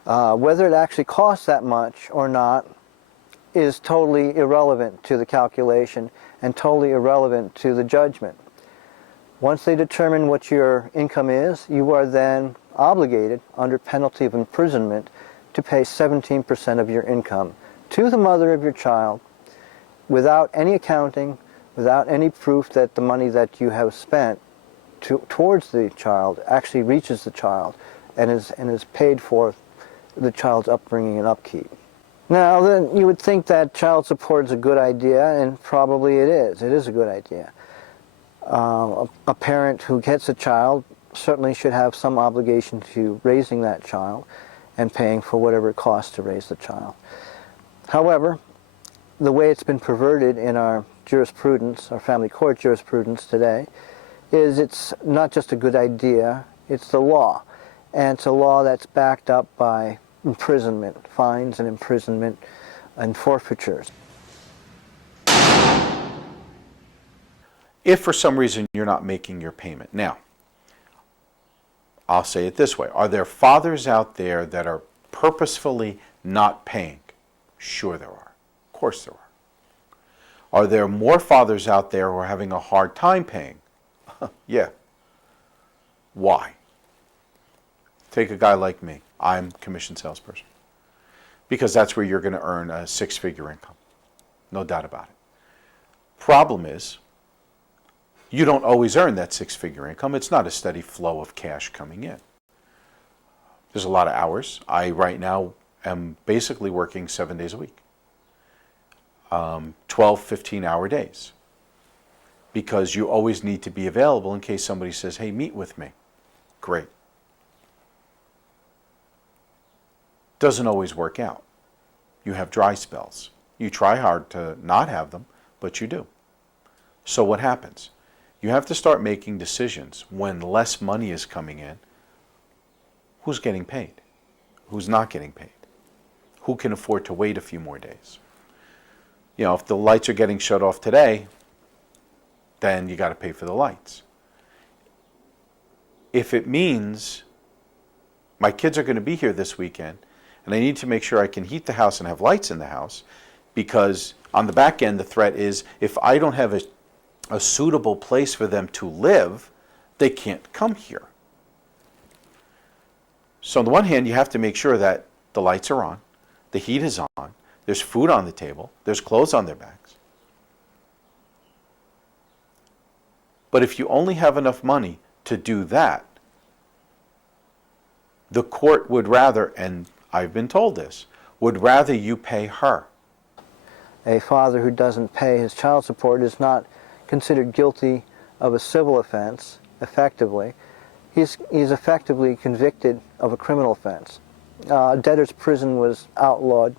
Whether it actually costs that much or not is totally irrelevant to the calculation and totally irrelevant to the judgment. Once they determine what your income is, you are then obligated, under penalty of imprisonment, to pay 17% of your income to the mother of your child without any accounting, without any proof that the money that you have spent towards the child actually reaches the child and is paid for the child's upbringing and upkeep. Now, then you would think that child support is a good idea, and probably it is. It is a good idea. A parent who gets a child certainly should have some obligation to raising that child and paying for whatever it costs to raise the child. However, the way it's been perverted in our jurisprudence, our family court jurisprudence today, is it's not just a good idea, it's the law. And it's a law that's backed up by imprisonment, fines and imprisonment and forfeitures. If for some reason you're not making your payment. Now, I'll say it this way. Are there fathers out there that are purposefully not paying? Sure there are. Of course there are. Are there more fathers out there who are having a hard time paying? Yeah. Why? Take a guy like me. I'm a commission salesperson. Because that's where you're going to earn a six-figure income. No doubt about it. Problem is, You don't always earn that six-figure income. It's not a steady flow of cash coming in. There's a lot of hours. I right now am basically working 7 days a week. 12, 15-hour days. Because you always need to be available in case somebody says, hey, meet with me. Great. Doesn't always work out. You have dry spells. You try hard to not have them, but you do. So what happens? You have to start making decisions when less money is coming in. Who's getting paid? Who's not getting paid? Who can afford to wait a few more days? You know, if the lights are getting shut off today, then you got to pay for the lights. If it means my kids are going to be here this weekend, and I need to make sure I can heat the house and have lights in the house, because on the back end, the threat is if I don't have a suitable place for them to live, they can't come here. So on the one hand, you have to make sure that the lights are on, the heat is on, there's food on the table, there's clothes on their backs. But if you only have enough money to do that, the court would rather, and I've been told this, would rather you pay her. A father who doesn't pay his child support is not considered guilty of a civil offense, effectively. He's effectively convicted of a criminal offense. Debtor's prison was outlawed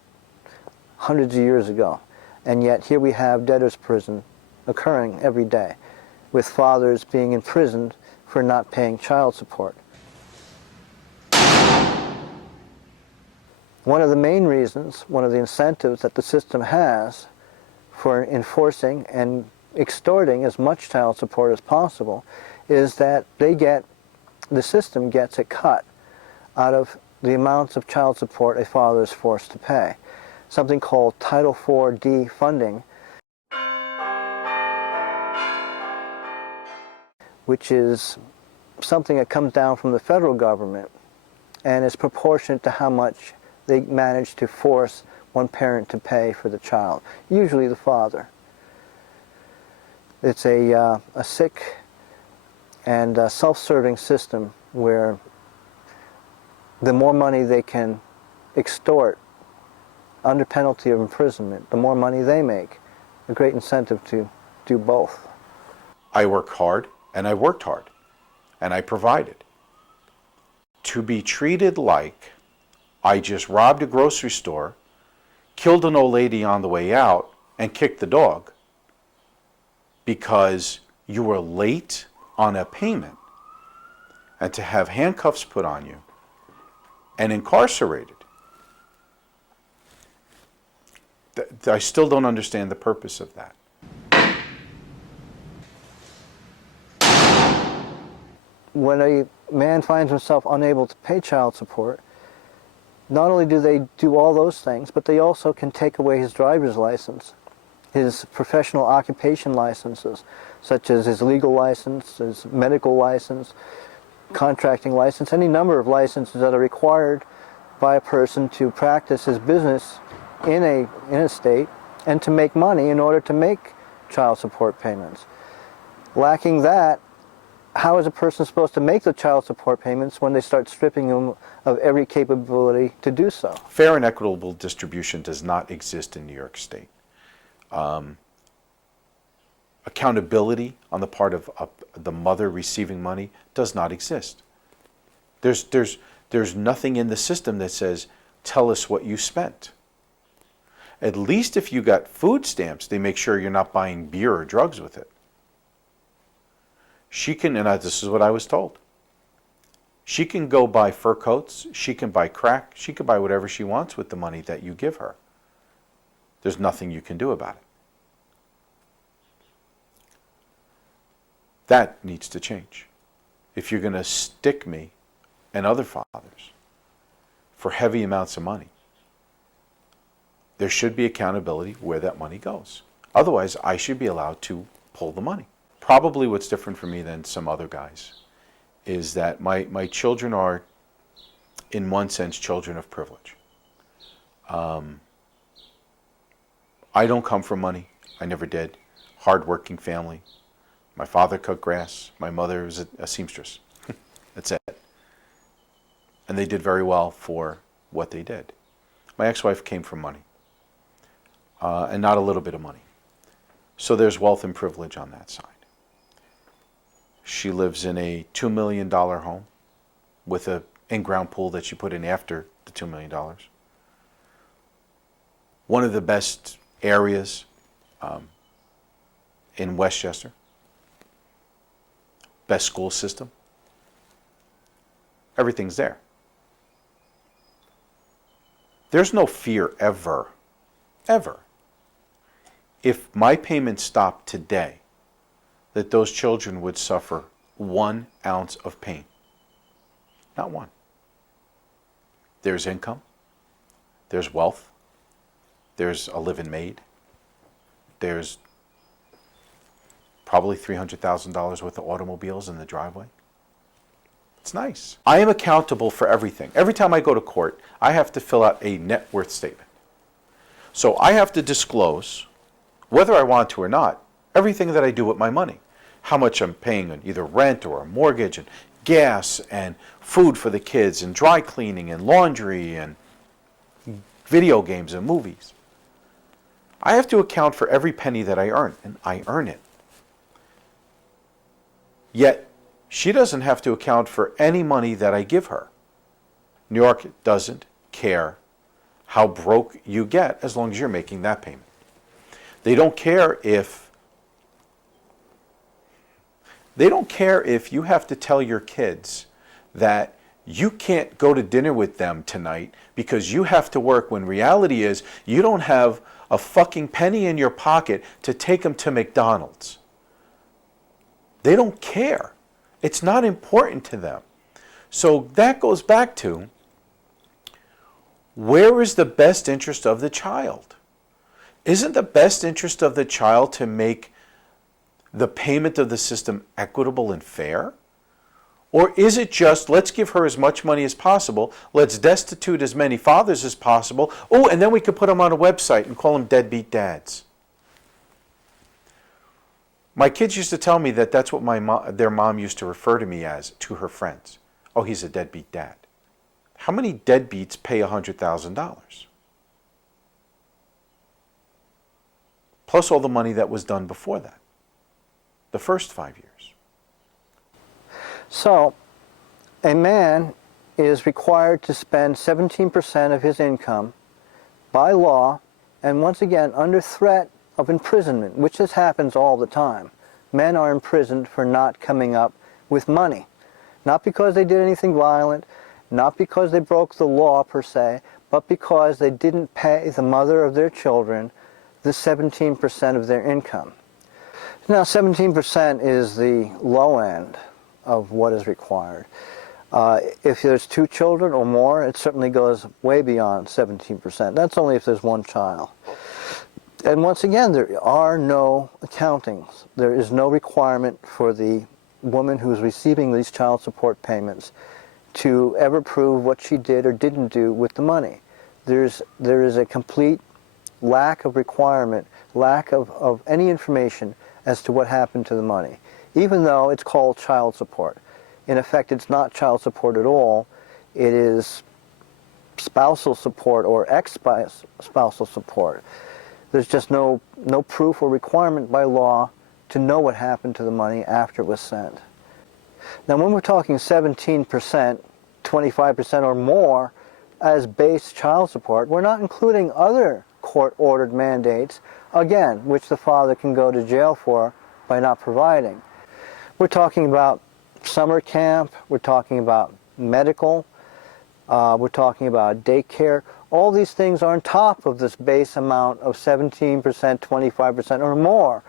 hundreds of years ago, and yet here we have debtor's prison occurring every day, with fathers being imprisoned for not paying child support. One of the main reasons, one of the incentives that the system has for enforcing and extorting as much child support as possible is that the system gets a cut out of the amounts of child support a father is forced to pay. Something called Title IV-D funding, which is something that comes down from the federal government and is proportionate to how much they manage to force one parent to pay for the child, usually the father. It's a sick and self-serving system where the more money they can extort under penalty of imprisonment, the more money they make. A great incentive to do both. I work hard, and I worked hard, and I provided. To be treated like I just robbed a grocery store, killed an old lady on the way out, and kicked the dog because you were late on a payment, and to have handcuffs put on you and incarcerated. I still don't understand the purpose of that. When a man finds himself unable to pay child support, not only do they do all those things, but they also can take away his driver's license, his professional occupation licenses, such as his legal license, his medical license, contracting license, any number of licenses that are required by a person to practice his business in a state and to make money in order to make child support payments. Lacking that, how is a person supposed to make the child support payments when they start stripping them of every capability to do so? Fair and equitable distribution does not exist in New York State. Accountability on the part of the mother receiving money does not exist. There's nothing in the system that says, tell us what you spent. At least if you got food stamps, they make sure you're not buying beer or drugs with it. She can, and this is what I was told, she can go buy fur coats, she can buy crack, she can buy whatever she wants with the money that you give her. There's nothing you can do about it. That needs to change. If you're going to stick me and other fathers for heavy amounts of money, there should be accountability where that money goes. Otherwise, I should be allowed to pull the money. Probably what's different for me than some other guys is that my children are, in one sense, children of privilege. I don't come from money. I never did. Hard-working family. My father cut grass. My mother was a seamstress. That's it. And they did very well for what they did. My ex-wife came from money, and not a little bit of money. So there's wealth and privilege on that side. She lives in a $2 million home with an in-ground pool that she put in after the $2 million. One of the best areas in Westchester. Best school system. Everything's there. There's no fear ever, if my payments stopped today, that those children would suffer 1 ounce of pain. Not one. There's income. There's wealth. There's a living maid. There's probably $300,000 worth of automobiles in the driveway. It's nice. I am accountable for everything. Every time I go to court, I have to fill out a net worth statement. So I have to disclose, whether I want to or not, everything that I do with my money. How much I'm paying on either rent or a mortgage and gas and food for the kids and dry cleaning and laundry and video games and movies. I have to account for every penny that I earn, and I earn it. Yet, she doesn't have to account for any money that I give her. New York doesn't care how broke you get as long as you're making that payment. They don't care if you have to tell your kids that you can't go to dinner with them tonight because you have to work, when reality is you don't have a fucking penny in your pocket to take them to McDonald's. They don't care. It's not important to them. So that goes back to, where is the best interest of the child? Isn't the best interest of the child to make the payment of the system equitable and fair? Or is it just, let's give her as much money as possible, let's destitute as many fathers as possible, oh, and then we could put them on a website and call them deadbeat dads? My kids used to tell me that that's what their mom used to refer to me as to her friends. Oh, he's a deadbeat dad. How many deadbeats pay $100,000? Plus all the money that was done before that, the first 5 years. So, a man is required to spend 17% of his income by law, and once again under threat of imprisonment, which this happens all the time. Men are imprisoned for not coming up with money. Not because they did anything violent, not because they broke the law per se, but because they didn't pay the mother of their children the 17% of their income. Now, 17% is the low end of what is required. If there's 2 children or more, it certainly goes way beyond 17%. That's only if there's 1 child. And once again, there are no accountings. There is no requirement for the woman who's receiving these child support payments to ever prove what she did or didn't do with the money. There is a complete lack of requirement, lack of any information as to what happened to the money, even though it's called child support. In effect, it's not child support at all. It is spousal support or ex-spousal support. There's just no proof or requirement by law to know what happened to the money after it was sent. Now, when we're talking 17%, 25% or more as base child support, we're not including other court-ordered mandates, again, which the father can go to jail for by not providing. We're talking about summer camp, we're talking about medical, we're talking about daycare. All these things are on top of this base amount of 17%, 25% or more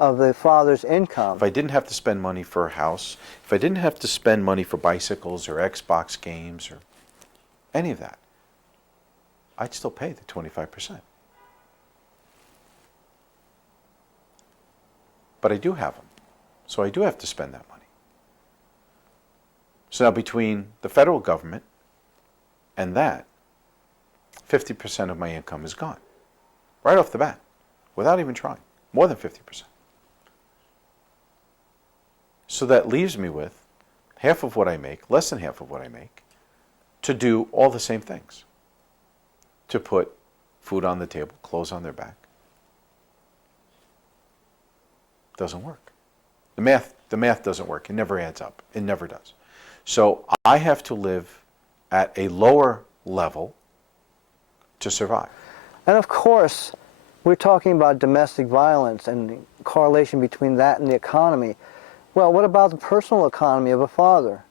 of the father's income. If I didn't have to spend money for a house, if I didn't have to spend money for bicycles or Xbox games or any of that, I'd still pay the 25%. But I do have them, so I do have to spend that money. So now between the federal government and that, 50% of my income is gone. Right off the bat, without even trying. More than 50%. So that leaves me with half of what I make, less than half of what I make, to do all the same things. To put food on the table, clothes on their back. Doesn't work. The math doesn't work. It never adds up. It never does. So I have to live at a lower level to survive. And of course, we're talking about domestic violence and the correlation between that and the economy. Well, what about the personal economy of a father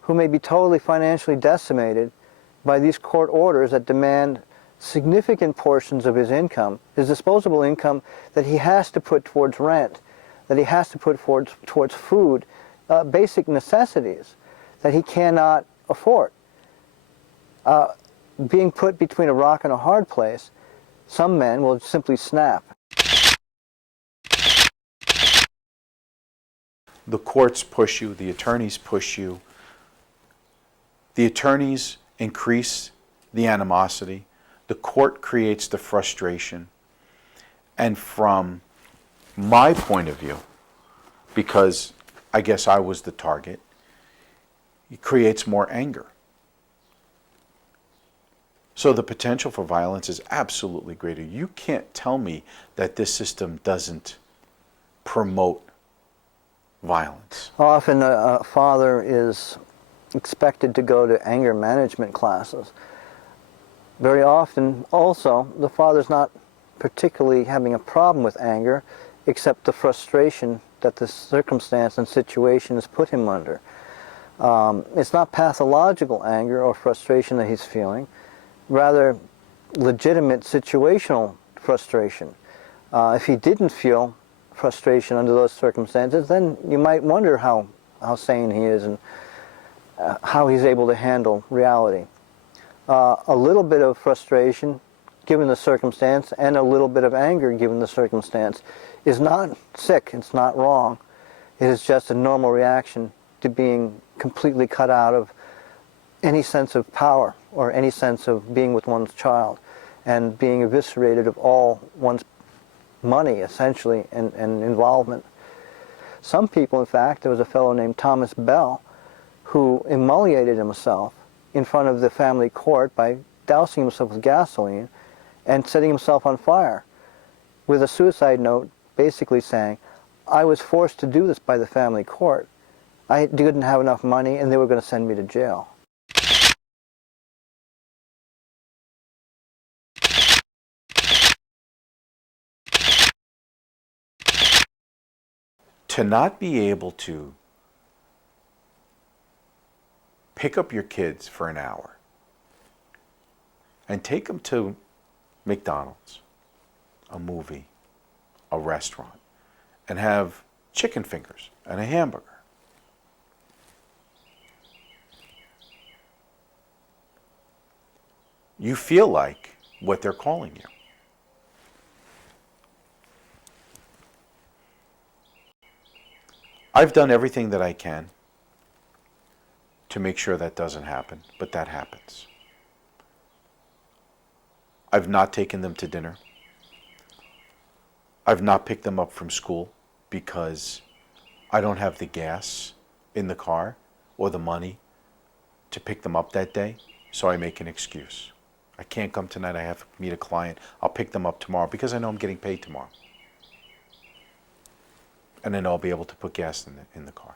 who may be totally financially decimated by these court orders that demand significant portions of his income, his disposable income, that he has to put towards rent, that he has to put towards food, basic necessities that he cannot afford. Being put between a rock and a hard place, some men will simply snap. The courts push you, the attorneys push you. The attorneys increase the animosity. The court creates the frustration. And from my point of view, because I guess I was the target, it creates more anger. So the potential for violence is absolutely greater. You can't tell me that this system doesn't promote violence. Often a father is expected to go to anger management classes. Very often also the father's not particularly having a problem with anger, except the frustration that the circumstance and situation has put him under. It's not pathological anger or frustration that he's feeling, rather legitimate situational frustration. If he didn't feel frustration under those circumstances, then you might wonder how sane he is and how he's able to handle reality. A little bit of frustration given the circumstance and a little bit of anger given the circumstance is not sick, it's not wrong. It is just a normal reaction to being completely cut out of any sense of power or any sense of being with one's child and being eviscerated of all one's money, essentially, and involvement. Some people, in fact, there was a fellow named Thomas Bell who immolated himself in front of the family court by dousing himself with gasoline and setting himself on fire with a suicide note basically saying, I was forced to do this by the family court. I didn't have enough money and they were going to send me to jail. To not be able to pick up your kids for an hour and take them to McDonald's, a movie, a restaurant, and have chicken fingers and a hamburger. You feel like what they're calling you. I've done everything that I can to make sure that doesn't happen, but that happens. I've not taken them to dinner. I've not picked them up from school because I don't have the gas in the car or the money to pick them up that day, so I make an excuse. I can't come tonight, I have to meet a client. I'll pick them up tomorrow because I know I'm getting paid tomorrow. And then I'll be able to put gas in the car.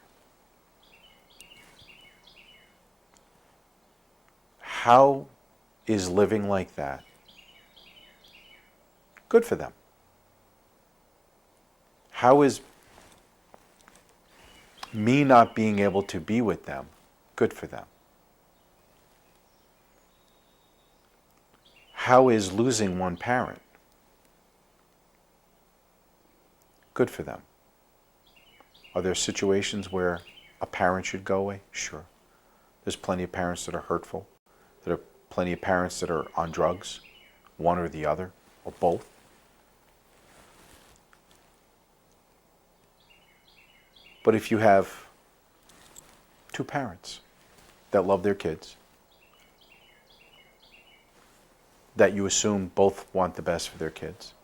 How is living like that good for them? How is me not being able to be with them good for them? How is losing one parent good for them? Are there situations where a parent should go away? Sure. There's plenty of parents that are hurtful. There are plenty of parents that are on drugs, one or the other, or both. But if you have two parents that love their kids, that you assume both want the best for their kids,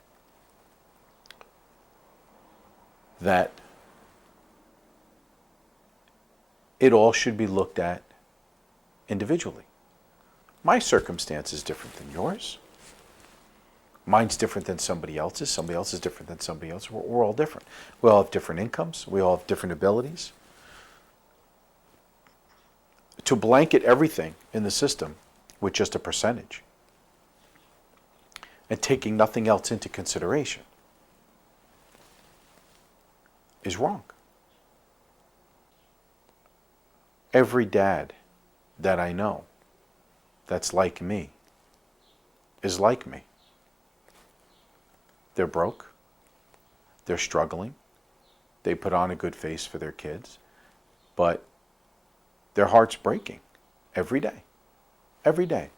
that it all should be looked at individually. My circumstance is different than yours. Mine's different than somebody else's. Somebody else is different than somebody else. We're all different. We all have different incomes. We all have different abilities. To blanket everything in the system with just a percentage and taking nothing else into consideration is wrong. Every dad that I know that's like me is like me. They're broke. They're struggling. They put on a good face for their kids, but their heart's breaking every day. Every day.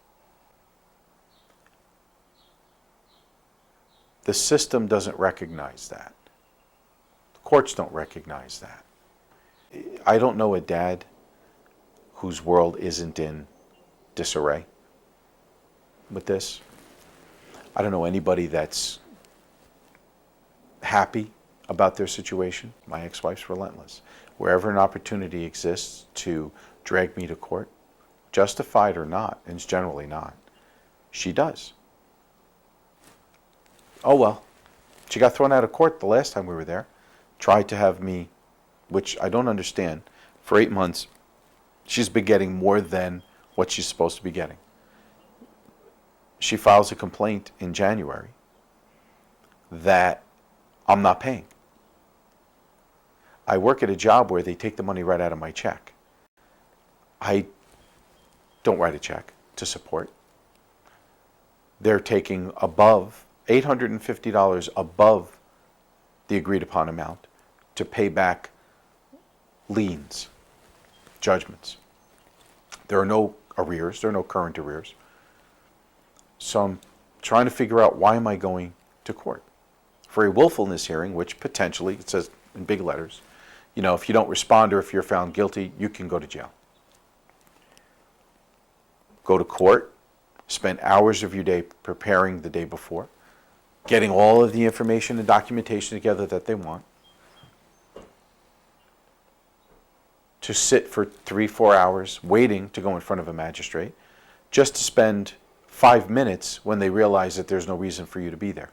The system doesn't recognize that. The courts don't recognize that. I don't know a dad whose world isn't in disarray with this. I don't know anybody that's happy about their situation. My ex-wife's relentless. Wherever an opportunity exists to drag me to court, justified or not, and it's generally not, she does. Oh well, she got thrown out of court the last time we were there. Tried to have me, which I don't understand, for 8 months, she's been getting more than what she's supposed to be getting. She files a complaint in January that I'm not paying. I work at a job where they take the money right out of my check. I don't write a check to support. They're taking above $850 above the agreed upon amount to pay back liens, judgments. There are no arrears, there are no current arrears. So I'm trying to figure out, why am I going to court? For a willfulness hearing, which potentially, it says in big letters, you know, if you don't respond or if you're found guilty, you can go to jail. Go to court, spend hours of your day preparing the day before, getting all of the information and documentation together that they want, to sit for 3-4 hours waiting to go in front of a magistrate, just to spend 5 minutes when they realize that there's no reason for you to be there.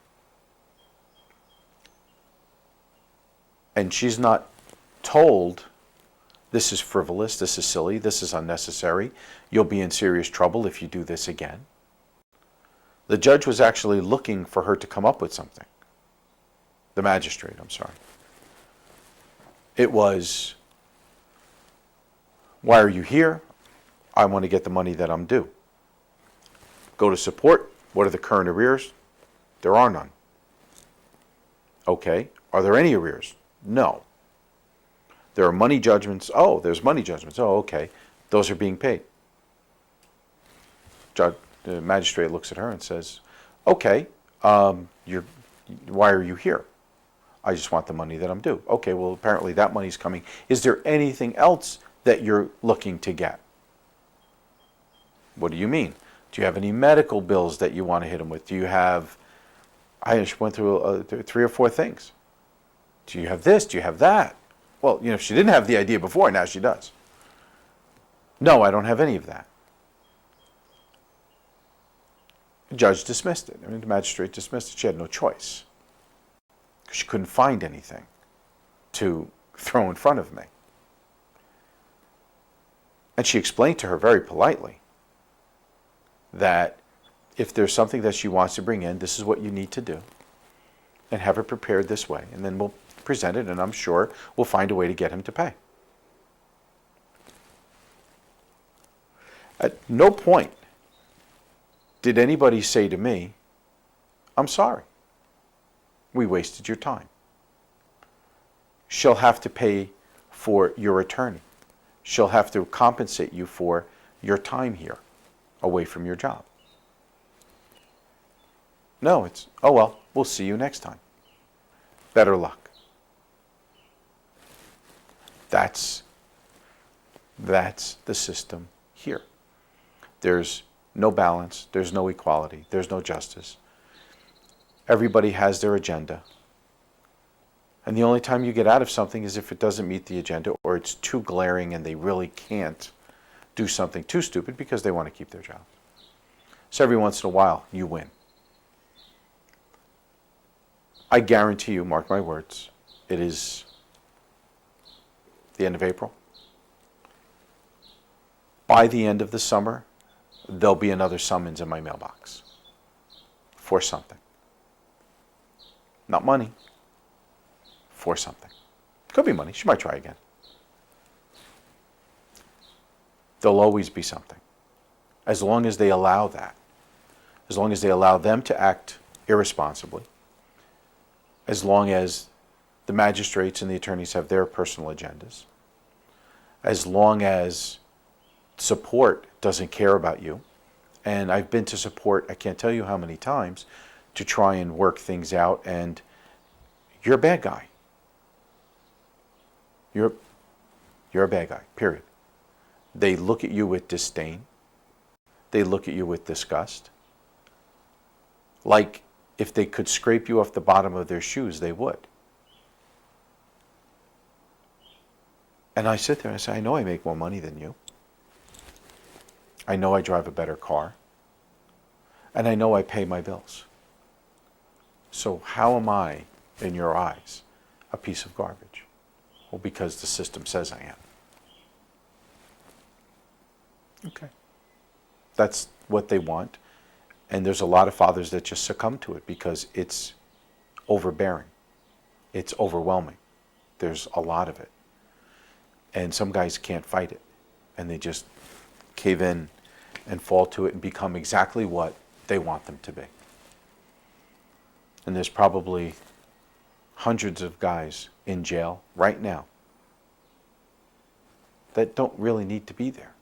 And she's not told, this is frivolous, this is silly, this is unnecessary, you'll be in serious trouble if you do this again. The judge was actually looking for her to come up with something. The magistrate, I'm sorry. It was, why are you here? I want to get the money that I'm due. Go to support. What are the current arrears? There are none. Okay. Are there any arrears? No. There are money judgments. Oh, there's money judgments. Oh, okay. Those are being paid. The magistrate looks at her and says, okay, why are you here? I just want the money that I'm due. Okay, well, apparently that money's coming. Is there anything else that you're looking to get? What do you mean? Do you have any medical bills that you want to hit him with? Do you have, I just went through 3 or 4 things. Do you have this? Do you have that? Well, you know, if she didn't have the idea before, now she does. No, I don't have any of that. The judge dismissed it. I mean, the magistrate dismissed it. She had no choice. She couldn't find anything to throw in front of me. And she explained to her very politely that if there's something that she wants to bring in, this is what you need to do. And have it prepared this way. And then we'll present it, and I'm sure we'll find a way to get him to pay. At no point did anybody say to me, I'm sorry, we wasted your time. She'll have to pay for your attorney. She'll have to compensate you for your time here, away from your job. No, it's, oh well, we'll see you next time. Better luck. That's the system here. There's no balance, there's no equality, there's no justice. Everybody has their agenda. And the only time you get out of something is if it doesn't meet the agenda or it's too glaring and they really can't do something too stupid because they want to keep their job. So every once in a while, you win. I guarantee you, mark my words, it is the end of April. By the end of the summer, there'll be another summons in my mailbox for something. Not money, for something. Could be money. She might try again. There'll always be something. As long as they allow that. As long as they allow them to act irresponsibly. As long as the magistrates and the attorneys have their personal agendas. As long as support doesn't care about you. And I've been to support, I can't tell you how many times, to try and work things out, and you're a bad guy. You're a bad guy, period. They look at you with disdain. They look at you with disgust. Like if they could scrape you off the bottom of their shoes, they would. And I sit there and I say, I know I make more money than you. I know I drive a better car. And I know I pay my bills. So how am I, in your eyes, a piece of garbage? Well, because the system says I am. Okay. That's what they want. And there's a lot of fathers that just succumb to it because it's overbearing. It's overwhelming. There's a lot of it. And some guys can't fight it. And they just cave in and fall to it and become exactly what they want them to be. And there's probably hundreds of guys in jail right now that don't really need to be there.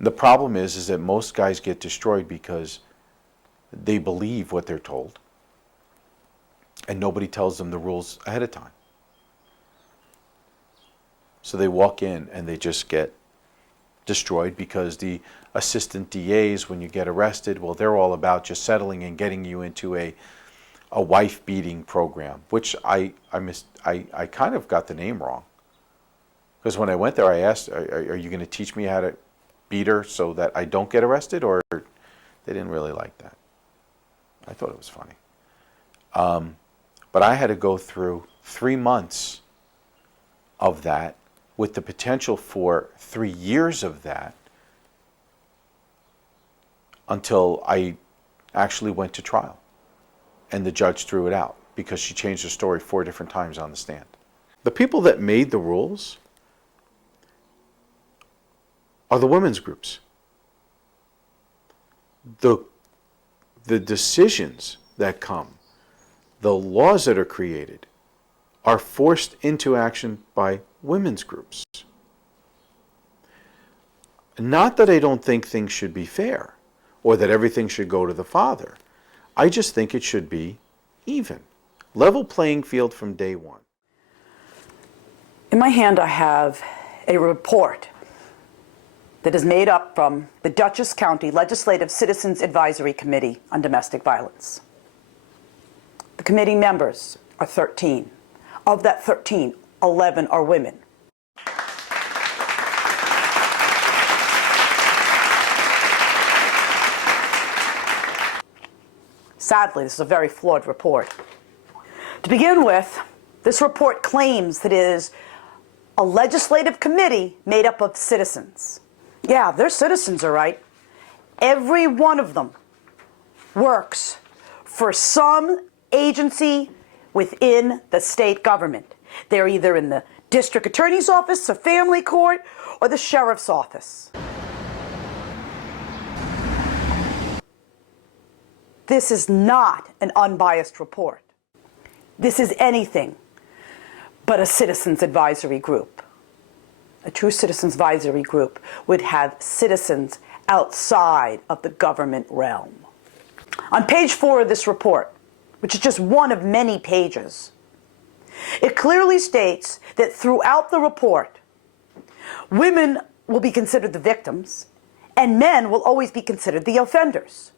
The problem is that most guys get destroyed because they believe what they're told and nobody tells them the rules ahead of time. So they walk in and they just get destroyed because the assistant DAs, when you get arrested, well, they're all about just settling and getting you into a wife beating program, which I kind of got the name wrong. Because when I went there, I asked, are you going to teach me how to beat her so that I don't get arrested? Or they didn't really like that. I thought it was funny. But I had to go through 3 months of that with the potential for 3 years of that until I actually went to trial. And the judge threw it out because she changed her story 4 different times on the stand. The people that made the rules are the women's groups. The decisions that come, the laws that are created, are forced into action by women's groups. Not that I don't think things should be fair or that everything should go to the father. I just think it should be even. Level playing field from day one. In my hand, I have a report that is made up from the Dutchess County Legislative Citizens Advisory Committee on Domestic Violence. The committee members are 13. Of that 13, 11 are women. Sadly, this is a very flawed report. To begin with, this report claims that it is a legislative committee made up of citizens. Yeah, they're citizens, all right. Every one of them works for some agency within the state government. They're either in the district attorney's office, the family court, or the sheriff's office. This is not an unbiased report. This is anything but a citizens advisory group. A true citizens advisory group would have citizens outside of the government realm. On page 4 of this report, which is just one of many pages, It clearly states that throughout the report, women will be considered the victims and men will always be considered the offenders.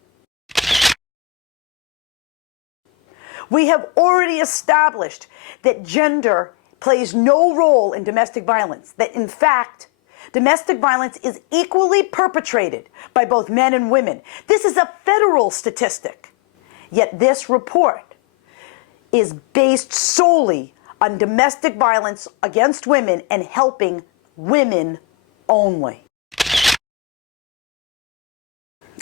We have already established that gender plays no role in domestic violence, that in fact, domestic violence is equally perpetrated by both men and women. This is a federal statistic. Yet this report is based solely on domestic violence against women and helping women only.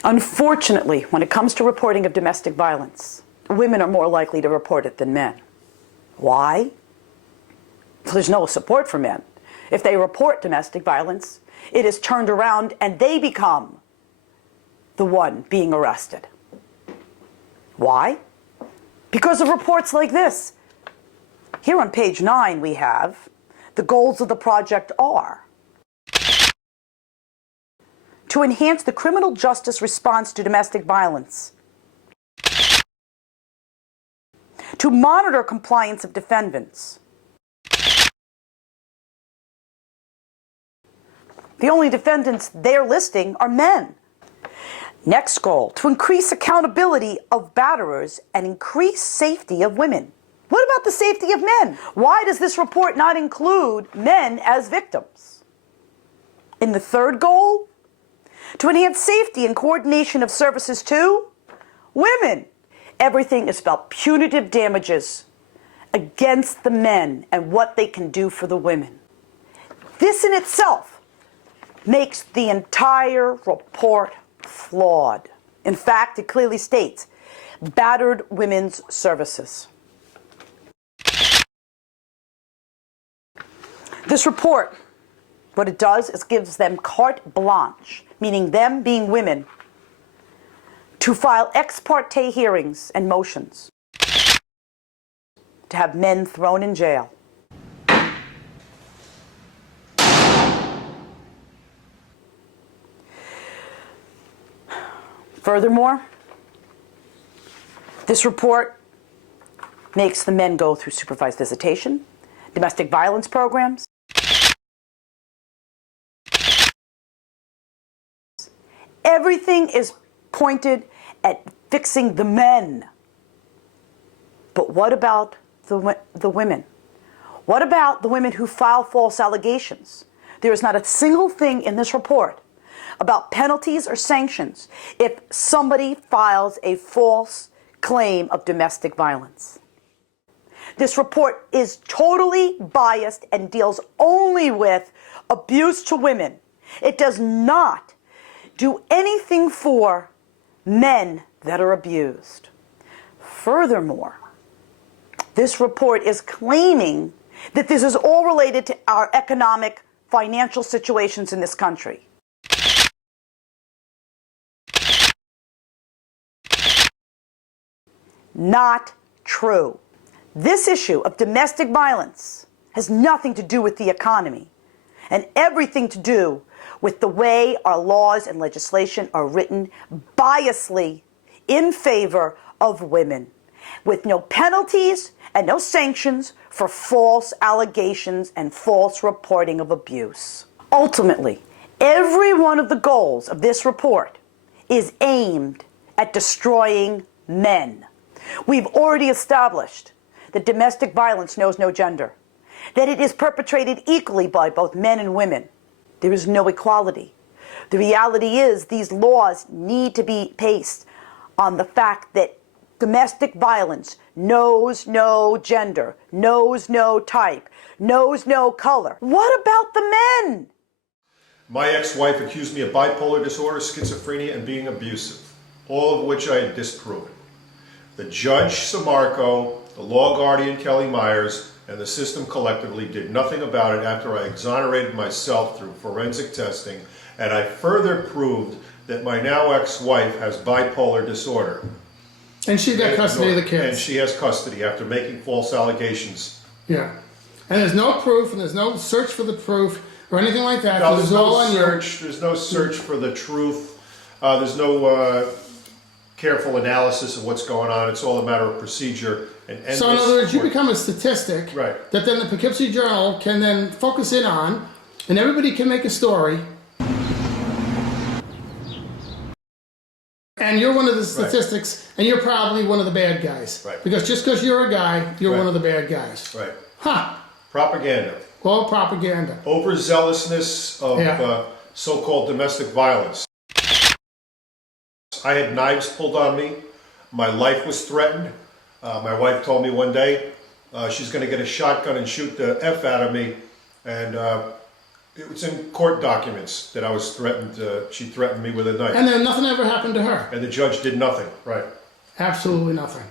Unfortunately, when it comes to reporting of domestic violence, women are more likely to report it than men. Why? Well, there's no support for men. If they report domestic violence, it is turned around and they become the one being arrested. Why? Because of reports like this. Here on page 9 we have the goals of the project are to enhance the criminal justice response to domestic violence, to monitor compliance of defendants. The only defendants they're listing are men. Next goal, to increase accountability of batterers and increase safety of women. What about the safety of men? Why does this report not include men as victims? In the third goal, to enhance safety and coordination of services to women. Everything is about punitive damages against the men and what they can do for the women. This in itself makes the entire report flawed. In fact, it clearly states battered women's services. This report, what it does is gives them carte blanche, meaning them being women, to file ex parte hearings and motions, to have men thrown in jail. Furthermore, this report makes the men go through supervised visitation, domestic violence programs, everything is pointed at fixing the men. But what about the women? What about the women who file false allegations? There is not a single thing in this report about penalties or sanctions if somebody files a false claim of domestic violence. This report is totally biased and deals only with abuse to women. It does not do anything for men that are abused. Furthermore, this report is claiming that this is all related to our economic, financial situations in this country. Not true. This issue of domestic violence has nothing to do with the economy and everything to do with the way our laws and legislation are written biasly in favor of women, with no penalties and no sanctions for false allegations and false reporting of abuse. Ultimately, every one of the goals of this report is aimed at destroying men. We've already established that domestic violence knows no gender, that it is perpetrated equally by both men and women. There is no equality. The reality is these laws need to be based on the fact that domestic violence knows no gender, knows no type, knows no color. What about the men? My ex-wife accused me of bipolar disorder, schizophrenia, and being abusive, all of which I had disproven. The judge, Samarco, the law guardian, Kelly Myers, and the system collectively did nothing about it after I exonerated myself through forensic testing, and I further proved that my now ex-wife has bipolar disorder. And she got custody of the kids. And she has custody after making false allegations. Yeah. And there's no proof, and there's no search for the proof, or anything like that. No, there's no search for the truth. There's no careful analysis of what's going on. It's all a matter of procedure and endless. So in other words, you become a statistic Right. that then the Poughkeepsie Journal can then focus in on, and everybody can make a story. And you're one of the statistics, and you're probably one of the bad guys. Right. Because just because you're a guy, you're Right. one of the bad guys. Right. Huh. Propaganda. All propaganda. Overzealousness of Yeah. so-called domestic violence. I had knives pulled on me. My life was threatened. My wife told me one day she's going to get a shotgun and shoot the F out of me. And it was in court documents that I was threatened. She threatened me with a knife. And then nothing ever happened to her. And the judge did nothing. Right. Absolutely nothing.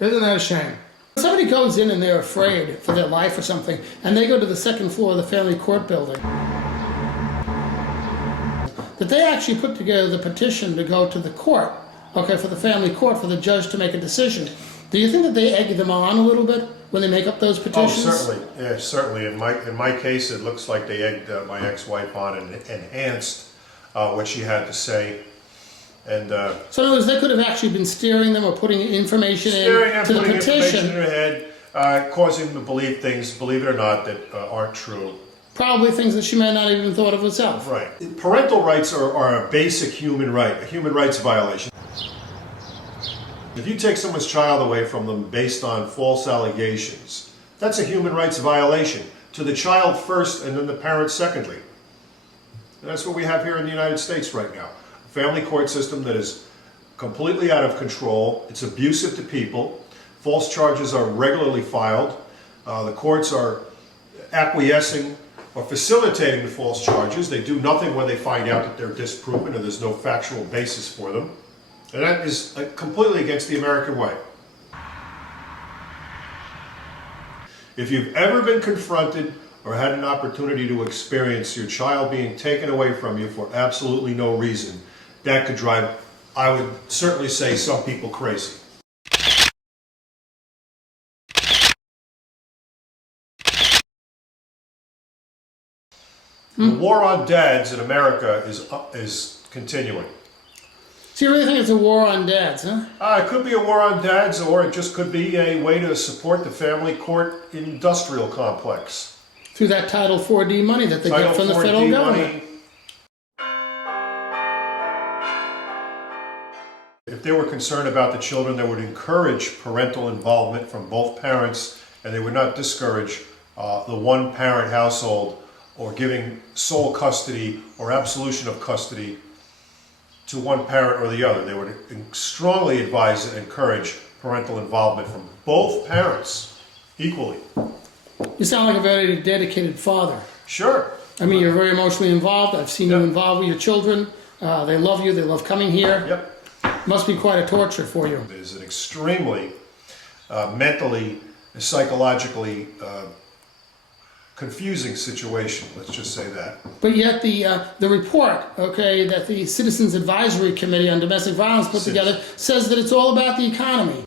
Isn't that a shame? Somebody goes in and they're afraid for their life or something, and they go to the second floor of the family court building. That they actually put together the petition to go to the court, okay, for the family court, for the judge to make a decision. Do you think that they egg them on a little bit when they make up those petitions? Oh, certainly. Yeah, certainly. In my case, it looks like they egged my ex-wife on and enhanced what she had to say. And so in other words, they could have actually been steering them or putting information steering in and to the putting information petition. in her head, causing them to believe things, believe it or not, that aren't true. Probably things that she may not even thought of herself. Right. Parental rights are a basic human right, a human rights violation. If you take someone's child away from them based on false allegations, that's a human rights violation to the child first and then the parent secondly. And that's what we have here in the United States right now. A family court system that is completely out of control. It's abusive to people. False charges are regularly filed. The courts are acquiescing or facilitating the false charges. They do nothing when they find out that they're disproven or there's no factual basis for them. And that is completely against the American way. If you've ever been confronted or had an opportunity to experience your child being taken away from you for absolutely no reason, that could drive, I would certainly say, some people crazy. The war on dads in America is continuing. So you really think it's a war on dads, huh? It could be a war on dads, or it just could be a way to support the family court industrial complex. Through that Title 4D money that they get from the federal government. If they were concerned about the children, they would encourage parental involvement from both parents, and they would not discourage the one-parent household or giving sole custody or absolution of custody to one parent or the other. They would strongly advise and encourage parental involvement from both parents equally. You sound like a very dedicated father. Sure. I mean, you're very emotionally involved. I've seen you involved with your children. They love you. They love coming here. Yep. Must be quite a torture for you. It is an extremely mentally, psychologically confusing situation, let's just say that. But yet the report, okay, that the Citizens Advisory Committee on Domestic Violence put together says that it's all about the economy.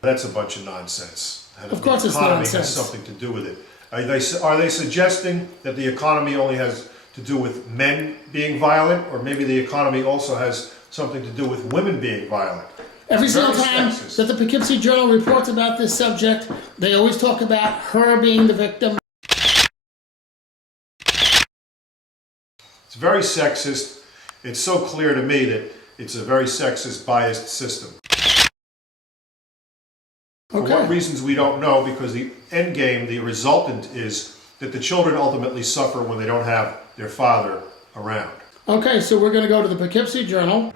That's a bunch of nonsense. And Of course it's the economy nonsense. has something to do with it. Are they suggesting that the economy only has to do with men being violent, or maybe the economy also has something to do with women being violent? Every single Very time sexist. that the Poughkeepsie Journal reports about this subject, they always talk about her being the victim. It's very sexist. It's so clear to me that it's a very sexist, biased system. For what reasons we don't know, because the end game, the resultant is that the children ultimately suffer when they don't have their father around. Okay, so we're going to go to the Poughkeepsie Journal,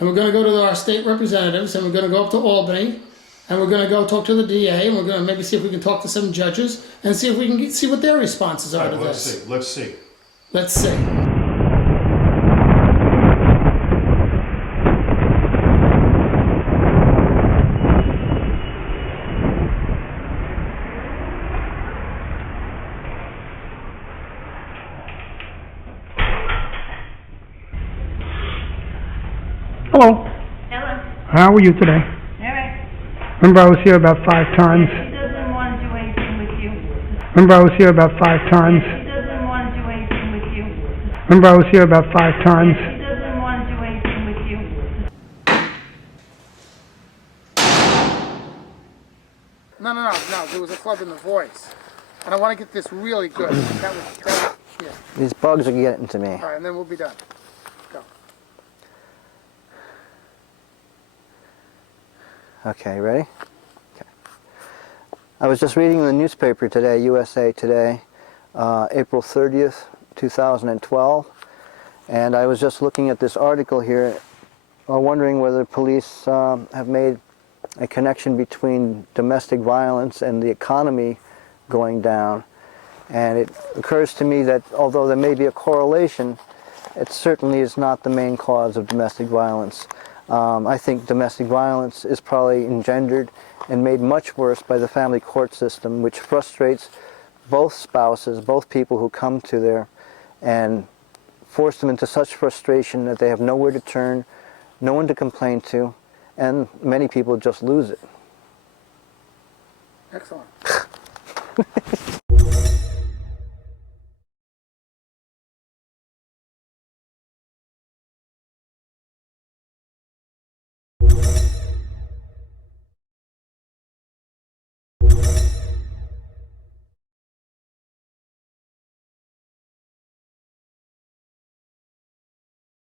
and we're going to go to our state representatives, and we're going to go up to Albany, and we're going to go talk to the DA, and we're going to maybe see if we can talk to some judges, and see if we can see what their responses are to this. Let's see. Let's see. Hello. Hello. How are you today? All right. Remember I was here about 5 times? He doesn't want to do anything with you. Remember I was here about 5 times? He doesn't want to do anything with you. Remember, I was here about 5 times. He doesn't want to do anything with you. No, there was a flub in the voice. And I want to get this really good. That was, yeah. These bugs are getting to me. All right, and then we'll be done. Go. Okay, ready? Okay. I was just reading the newspaper today, USA Today, April 30th, 2012, and I was just looking at this article here, wondering whether police have made a connection between domestic violence and the economy going down. And it occurs to me that although there may be a correlation, it certainly is not the main cause of domestic violence. I think domestic violence is probably engendered and made much worse by the family court system, which frustrates both spouses, both people who come to there, and force them into such frustration that they have nowhere to turn, no one to complain to, and many people just lose it. Excellent.